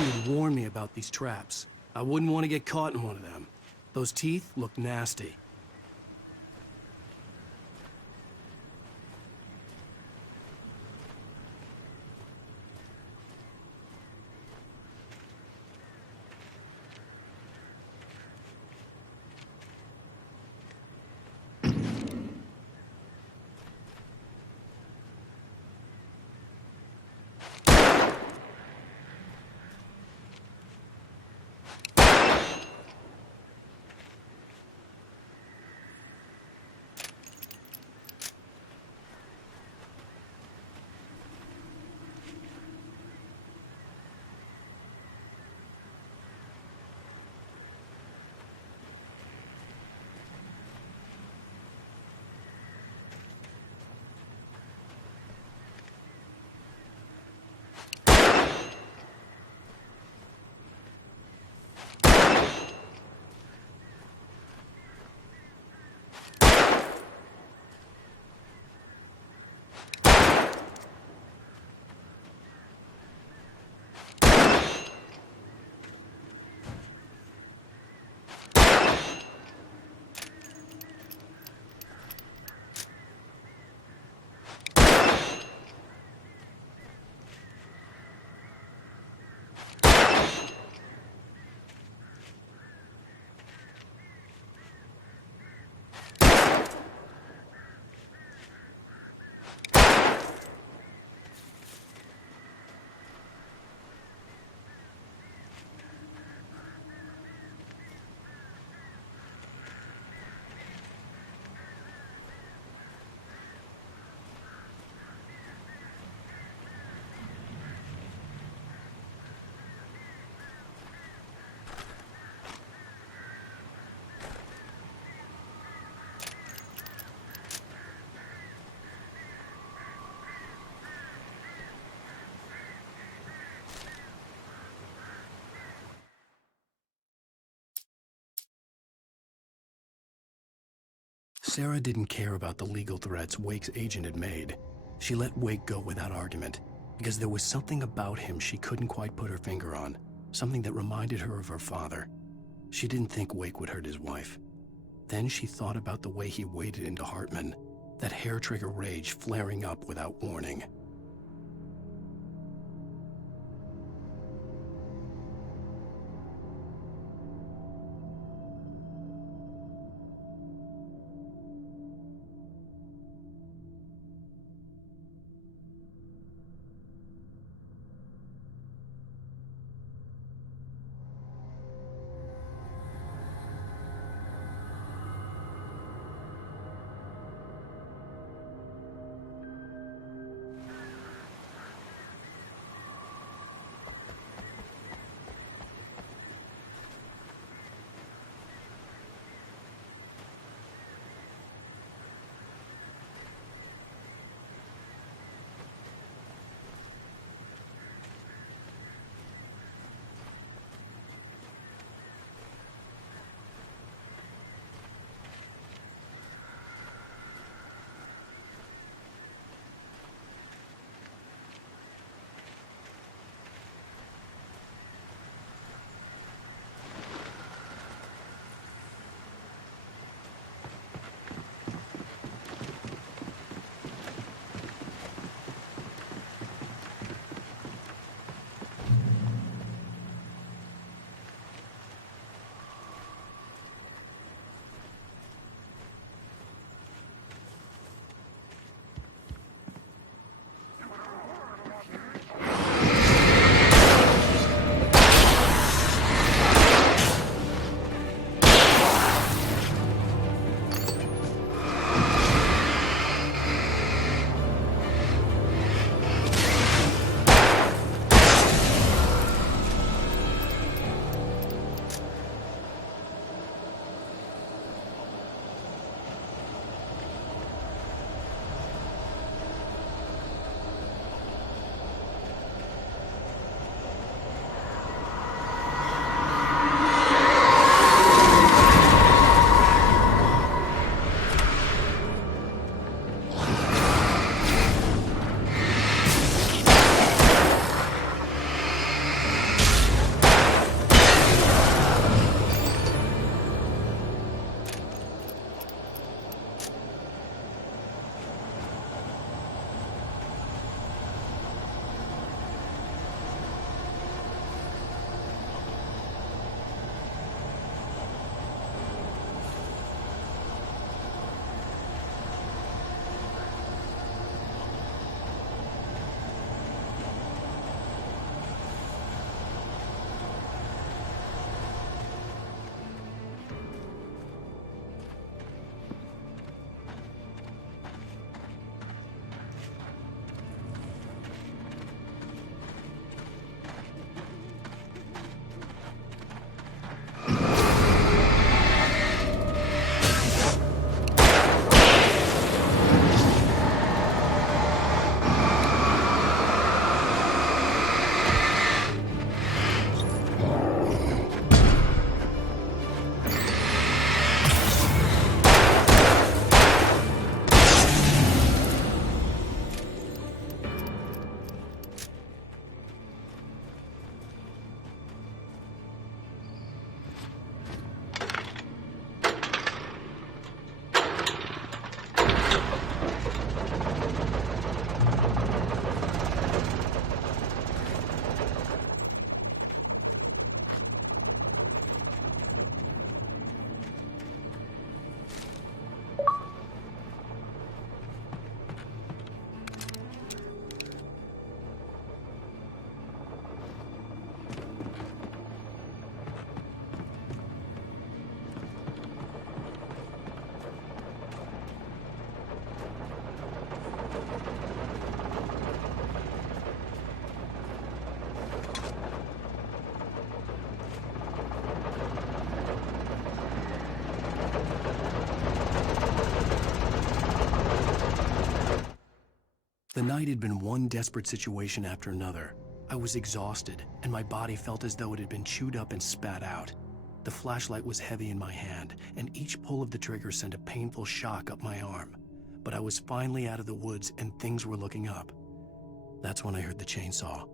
He had warned me about these traps. I wouldn't want to get caught in one of them. Those teeth looked nasty. Sarah didn't care about the legal threats Wake's agent had made. She let Wake go without argument, because there was something about him she couldn't quite put her finger on, something that reminded her of her father. She didn't think Wake would hurt his wife. Then she thought about the way he waded into Hartman, that hair-trigger rage flaring up without warning. The night had been one desperate situation after another. I was exhausted, and my body felt as though it had been chewed up and spat out. The flashlight was heavy in my hand, and each pull of the trigger sent a painful shock up my arm. But I was finally out of the woods and things were looking up. That's when I heard the chainsaw.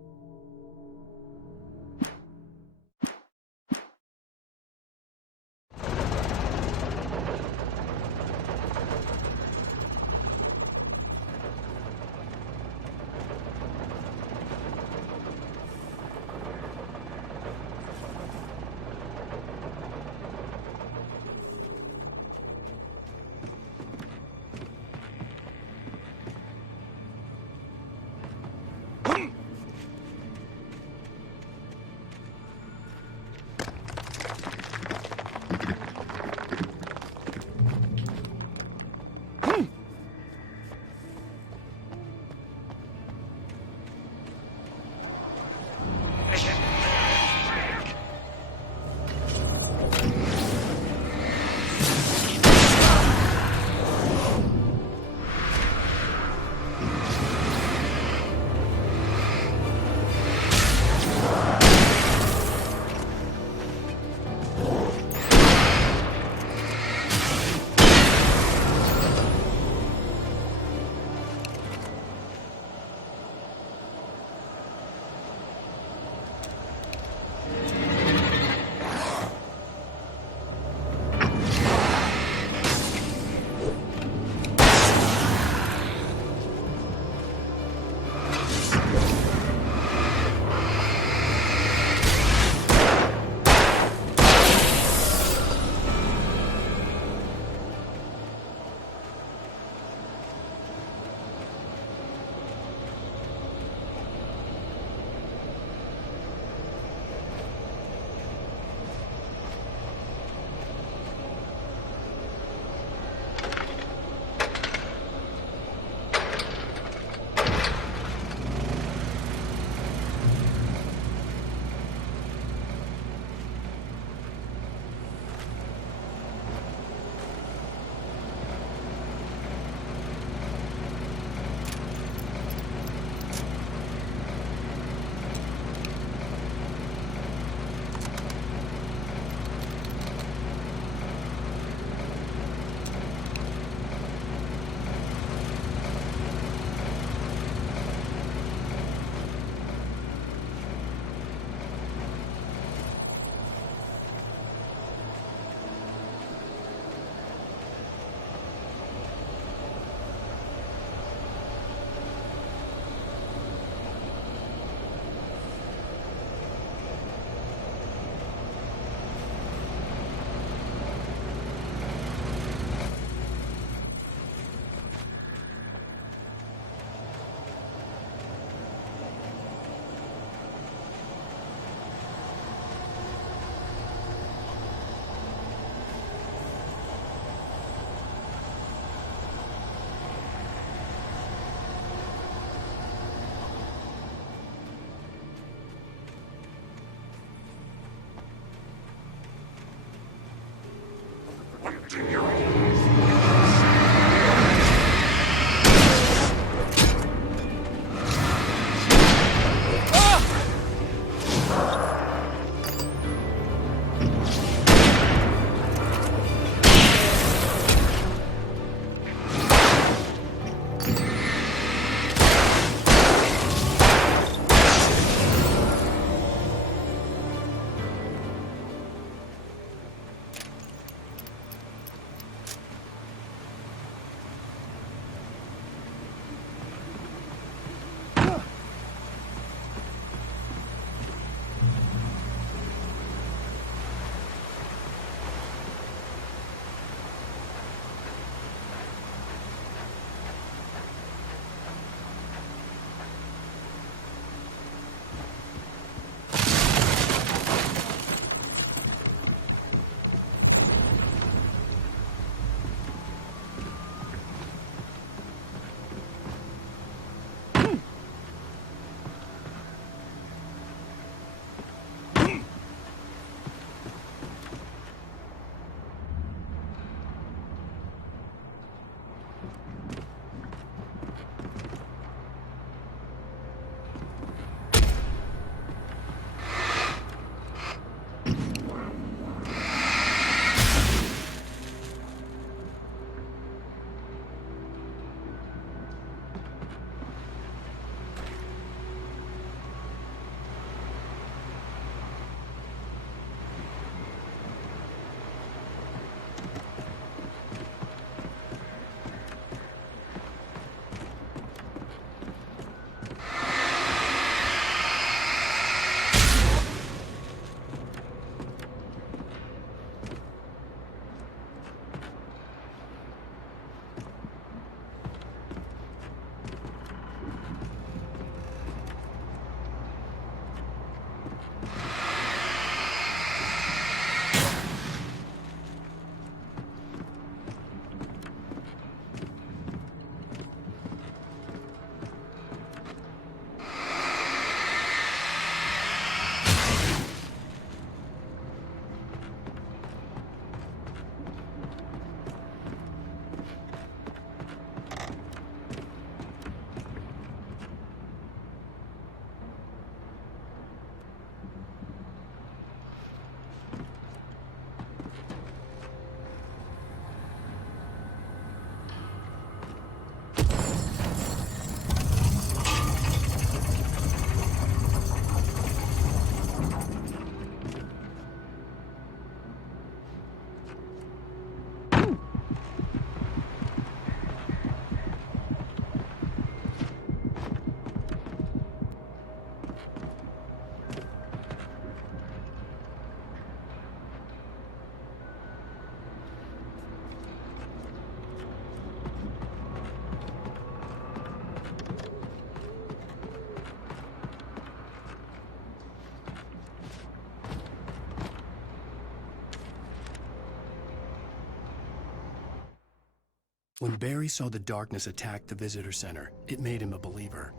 When Barry saw the darkness attack the visitor center, it made him a believer.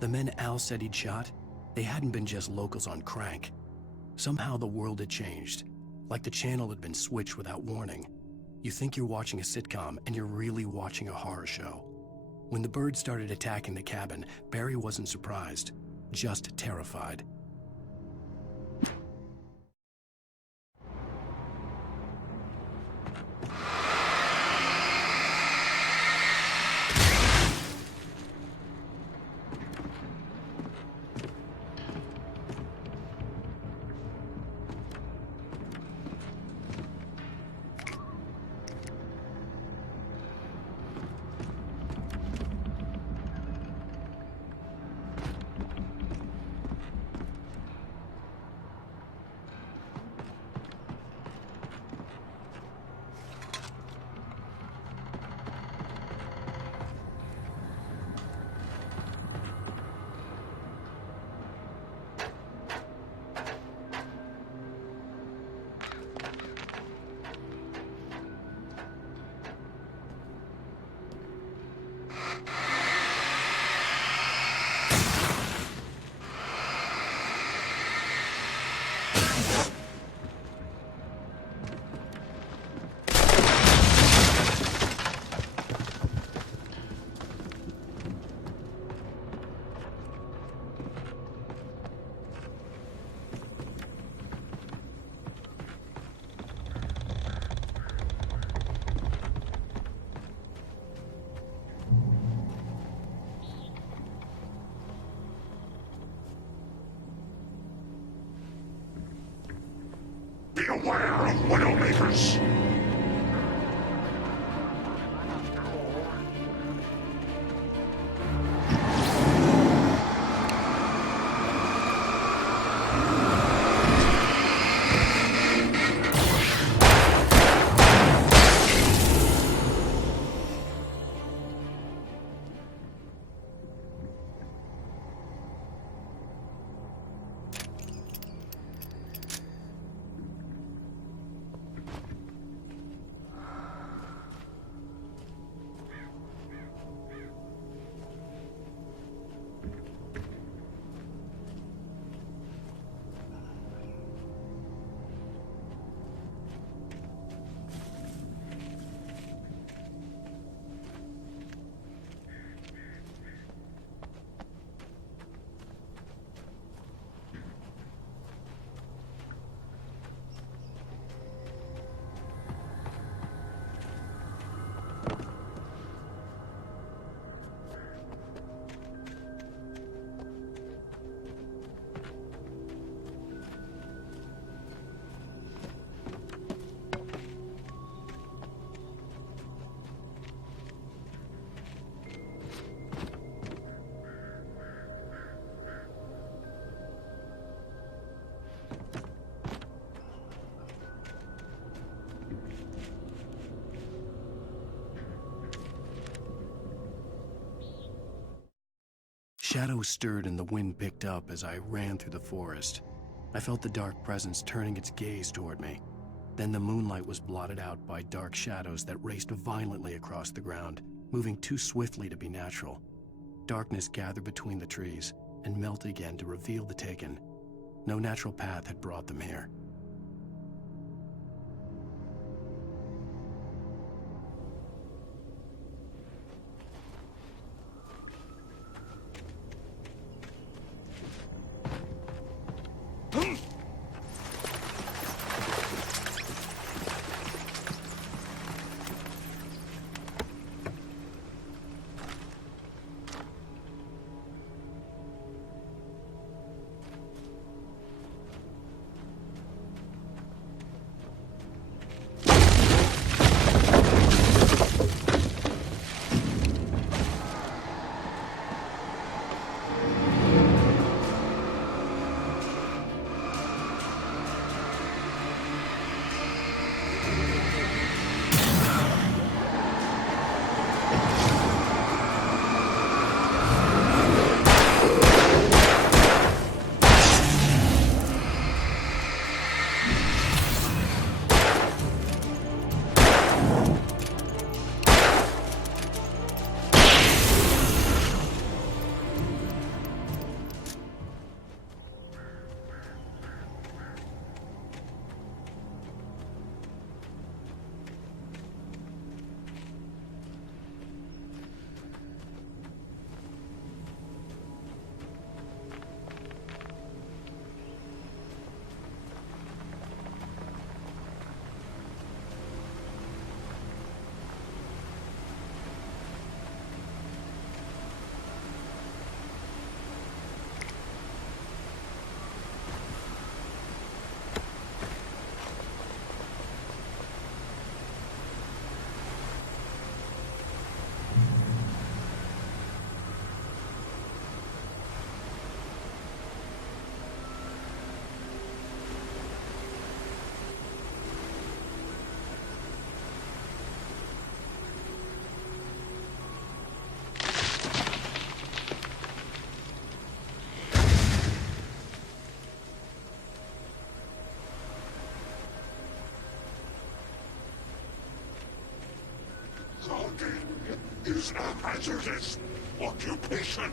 The men Al said he'd shot, they hadn't been just locals on crank. Somehow the world had changed, like the channel had been switched without warning. You think you're watching a sitcom, and you're really watching a horror show. When the birds started attacking the cabin, Barry wasn't surprised, just terrified. Beware of Widowmakers! Shadows stirred and the wind picked up as I ran through the forest. I felt the dark presence turning its gaze toward me. Then the moonlight was blotted out by dark shadows that raced violently across the ground, moving too swiftly to be natural. Darkness gathered between the trees and melted again to reveal the Taken. No natural path had brought them here. is a hazardous occupation.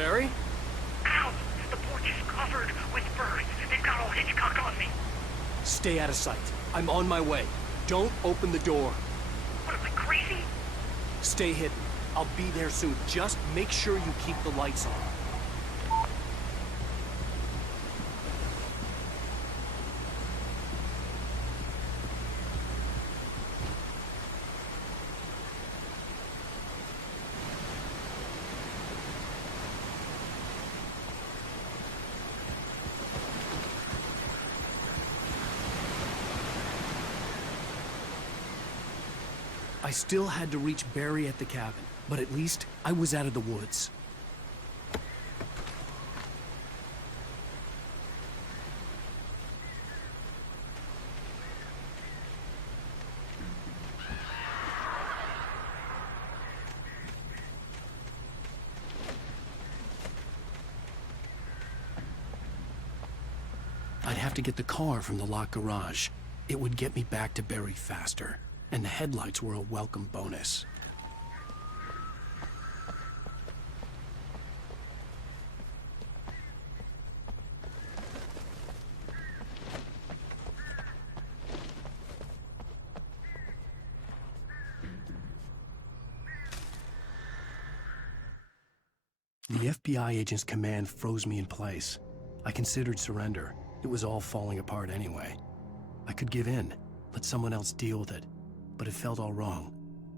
Barry? Ow! The porch is covered with birds. They've got old Hitchcock on me. Stay out of sight. I'm on my way. Don't open the door. What am I, crazy? Stay hidden. I'll be there soon. Just make sure you keep the lights on. I still had to reach Barry at the cabin, but at least I was out of the woods. I'd have to get the car from the locked garage. It would get me back to Barry faster. And the headlights were a welcome bonus. The FBI agent's command froze me in place. I considered surrender. It was all falling apart anyway. I could give in, let someone else deal with it. But it felt all wrong.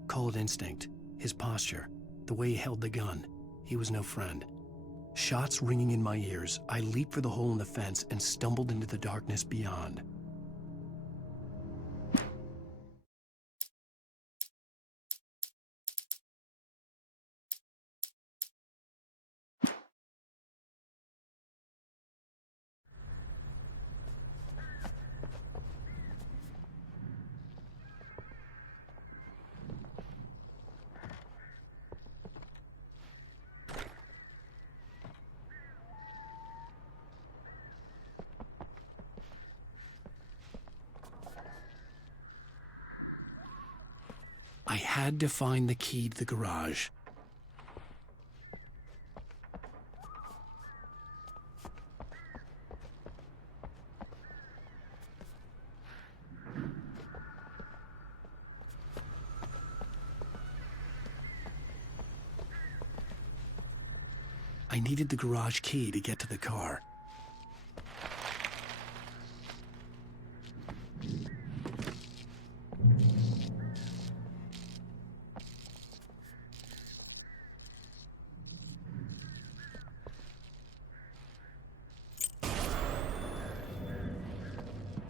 Call it instinct, his posture, the way he held the gun. He was no friend. Shots ringing in my ears, I leaped for the hole in the fence and stumbled into the darkness beyond. I had to find the key to the garage. I needed the garage key to get to the car.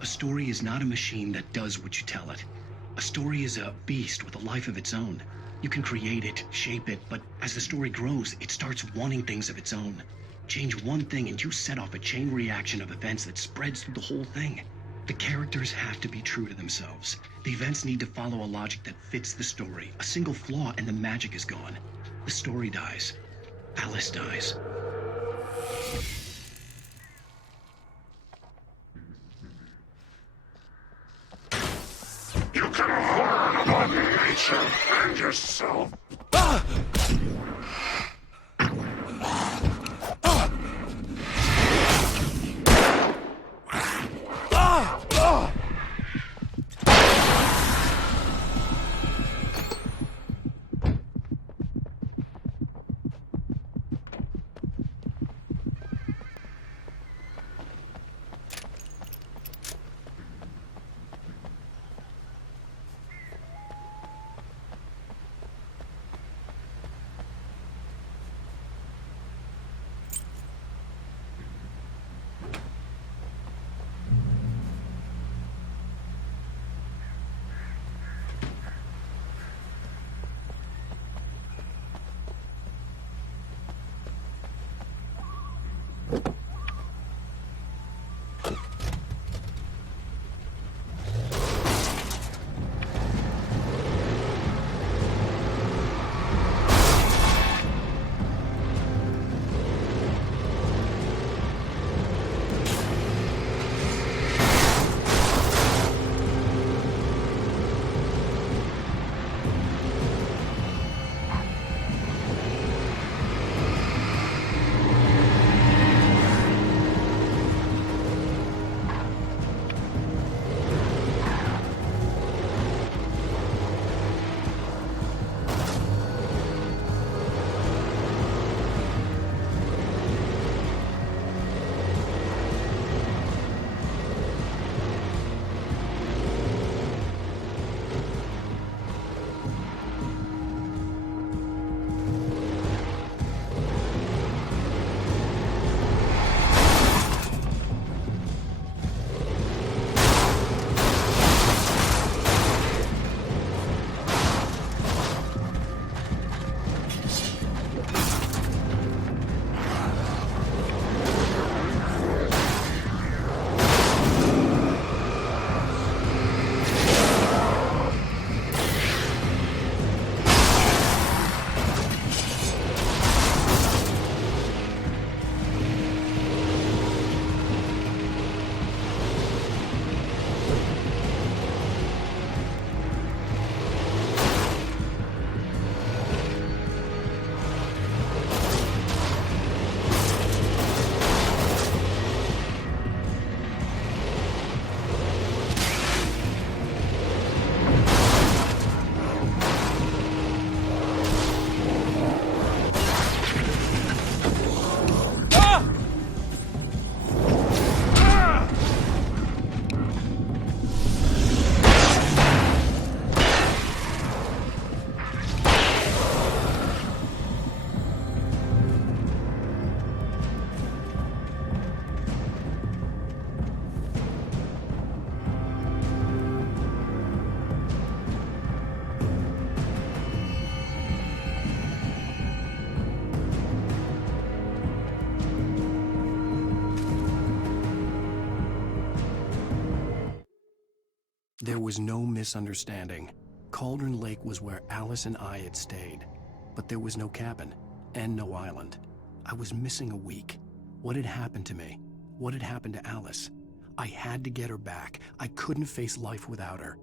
A story is not a machine that does what you tell it. A story is a beast with a life of its own. You can create it, shape it, but as the story grows, it starts wanting things of its own. Change one thing and you set off a chain reaction of events that spreads through the whole thing. The characters have to be true to themselves. The events need to follow a logic that fits the story. A single flaw and the magic is gone. The story dies. Alice dies. You can learn about nature and yourself. There was no misunderstanding. Cauldron Lake was where Alice and I had stayed, but there was no cabin and no island. I was missing a week. What had happened to me? What had happened to Alice? I had to get her back. I couldn't face life without her.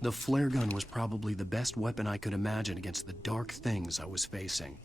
The flare gun was probably the best weapon I could imagine against the dark things I was facing.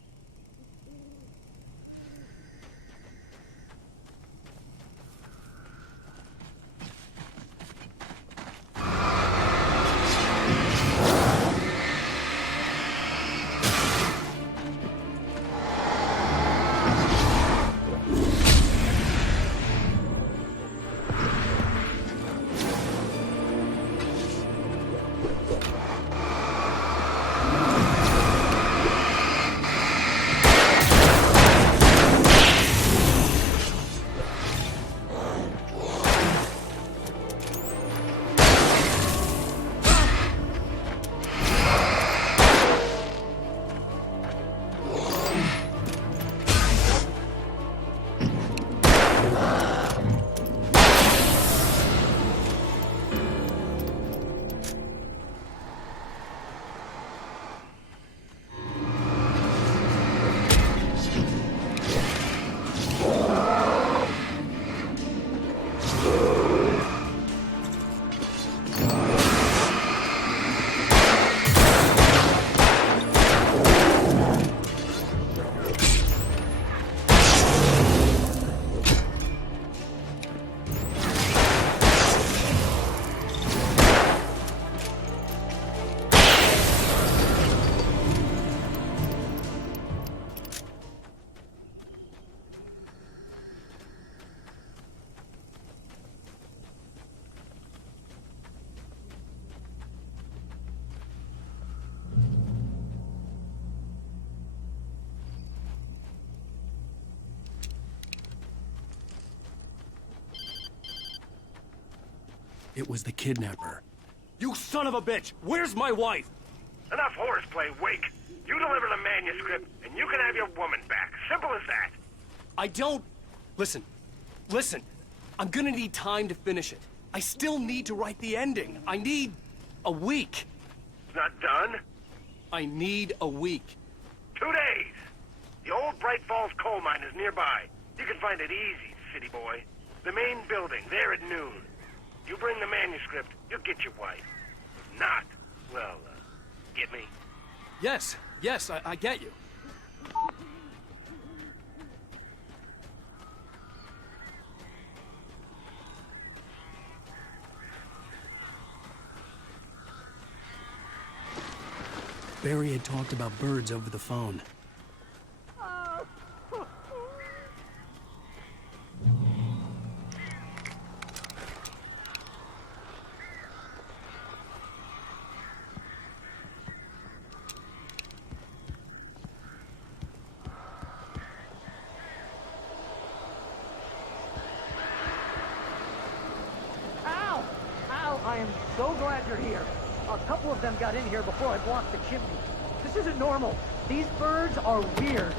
It was the kidnapper. You son of a bitch! Where's my wife? Enough horseplay, Wake. You deliver the manuscript, and you can have your woman back. Simple as that. I don't... Listen. I'm gonna need time to finish it. I still need to write the ending. I need a week. It's not done? I need a week. 2 days. The old Bright Falls coal mine is nearby. You can find it easy, city boy. The main building, there at noon. You bring the manuscript, you'll get your wife. If not, well, get me? Yes, I get you. Barry had talked about birds over the phone. I am so glad you're here. A couple of them got in here before I blocked the chimney. This isn't normal. These birds are weird.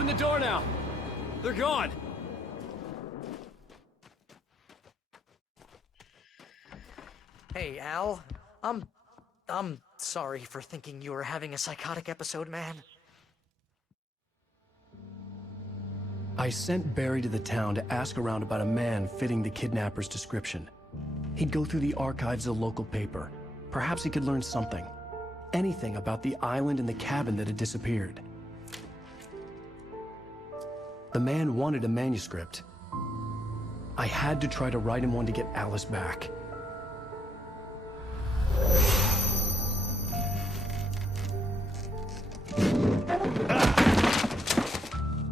Open the door now. They're gone. Hey, Al. I'm sorry for thinking you were having a psychotic episode, man. I sent Barry to the town to ask around about a man fitting the kidnapper's description. He'd go through the archives of the local paper. Perhaps he could learn something. Anything about the island and the cabin that had disappeared. The man wanted a manuscript. I had to try to write him one to get Alice back.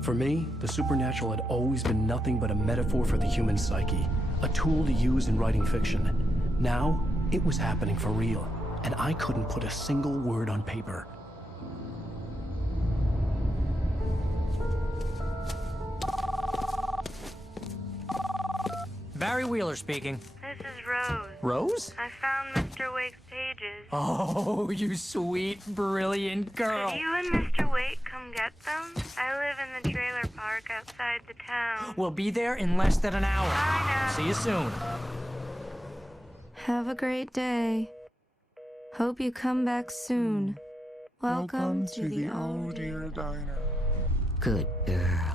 For me, the supernatural had always been nothing but a metaphor for the human psyche, a tool to use in writing fiction. Now, it was happening for real, and I couldn't put a single word on paper. Barry Wheeler speaking. This is Rose. Rose? I found Mr. Wake's pages. Oh, you sweet, brilliant girl. Could you and Mr. Wake come get them? I live in the trailer park outside the town. We'll be there in less than an hour. Bye now. See you soon. Have a great day. Hope you come back soon. Welcome to the Oh Dear Diner. Good girl.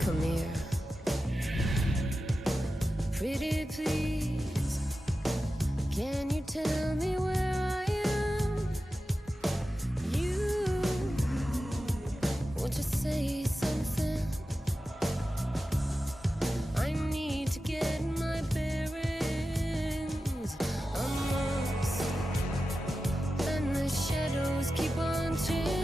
Come here. Pretty please, can you tell me where I am? You, won't you say something? I need to get my bearings. I'm lost, and the shadows keep on chasing.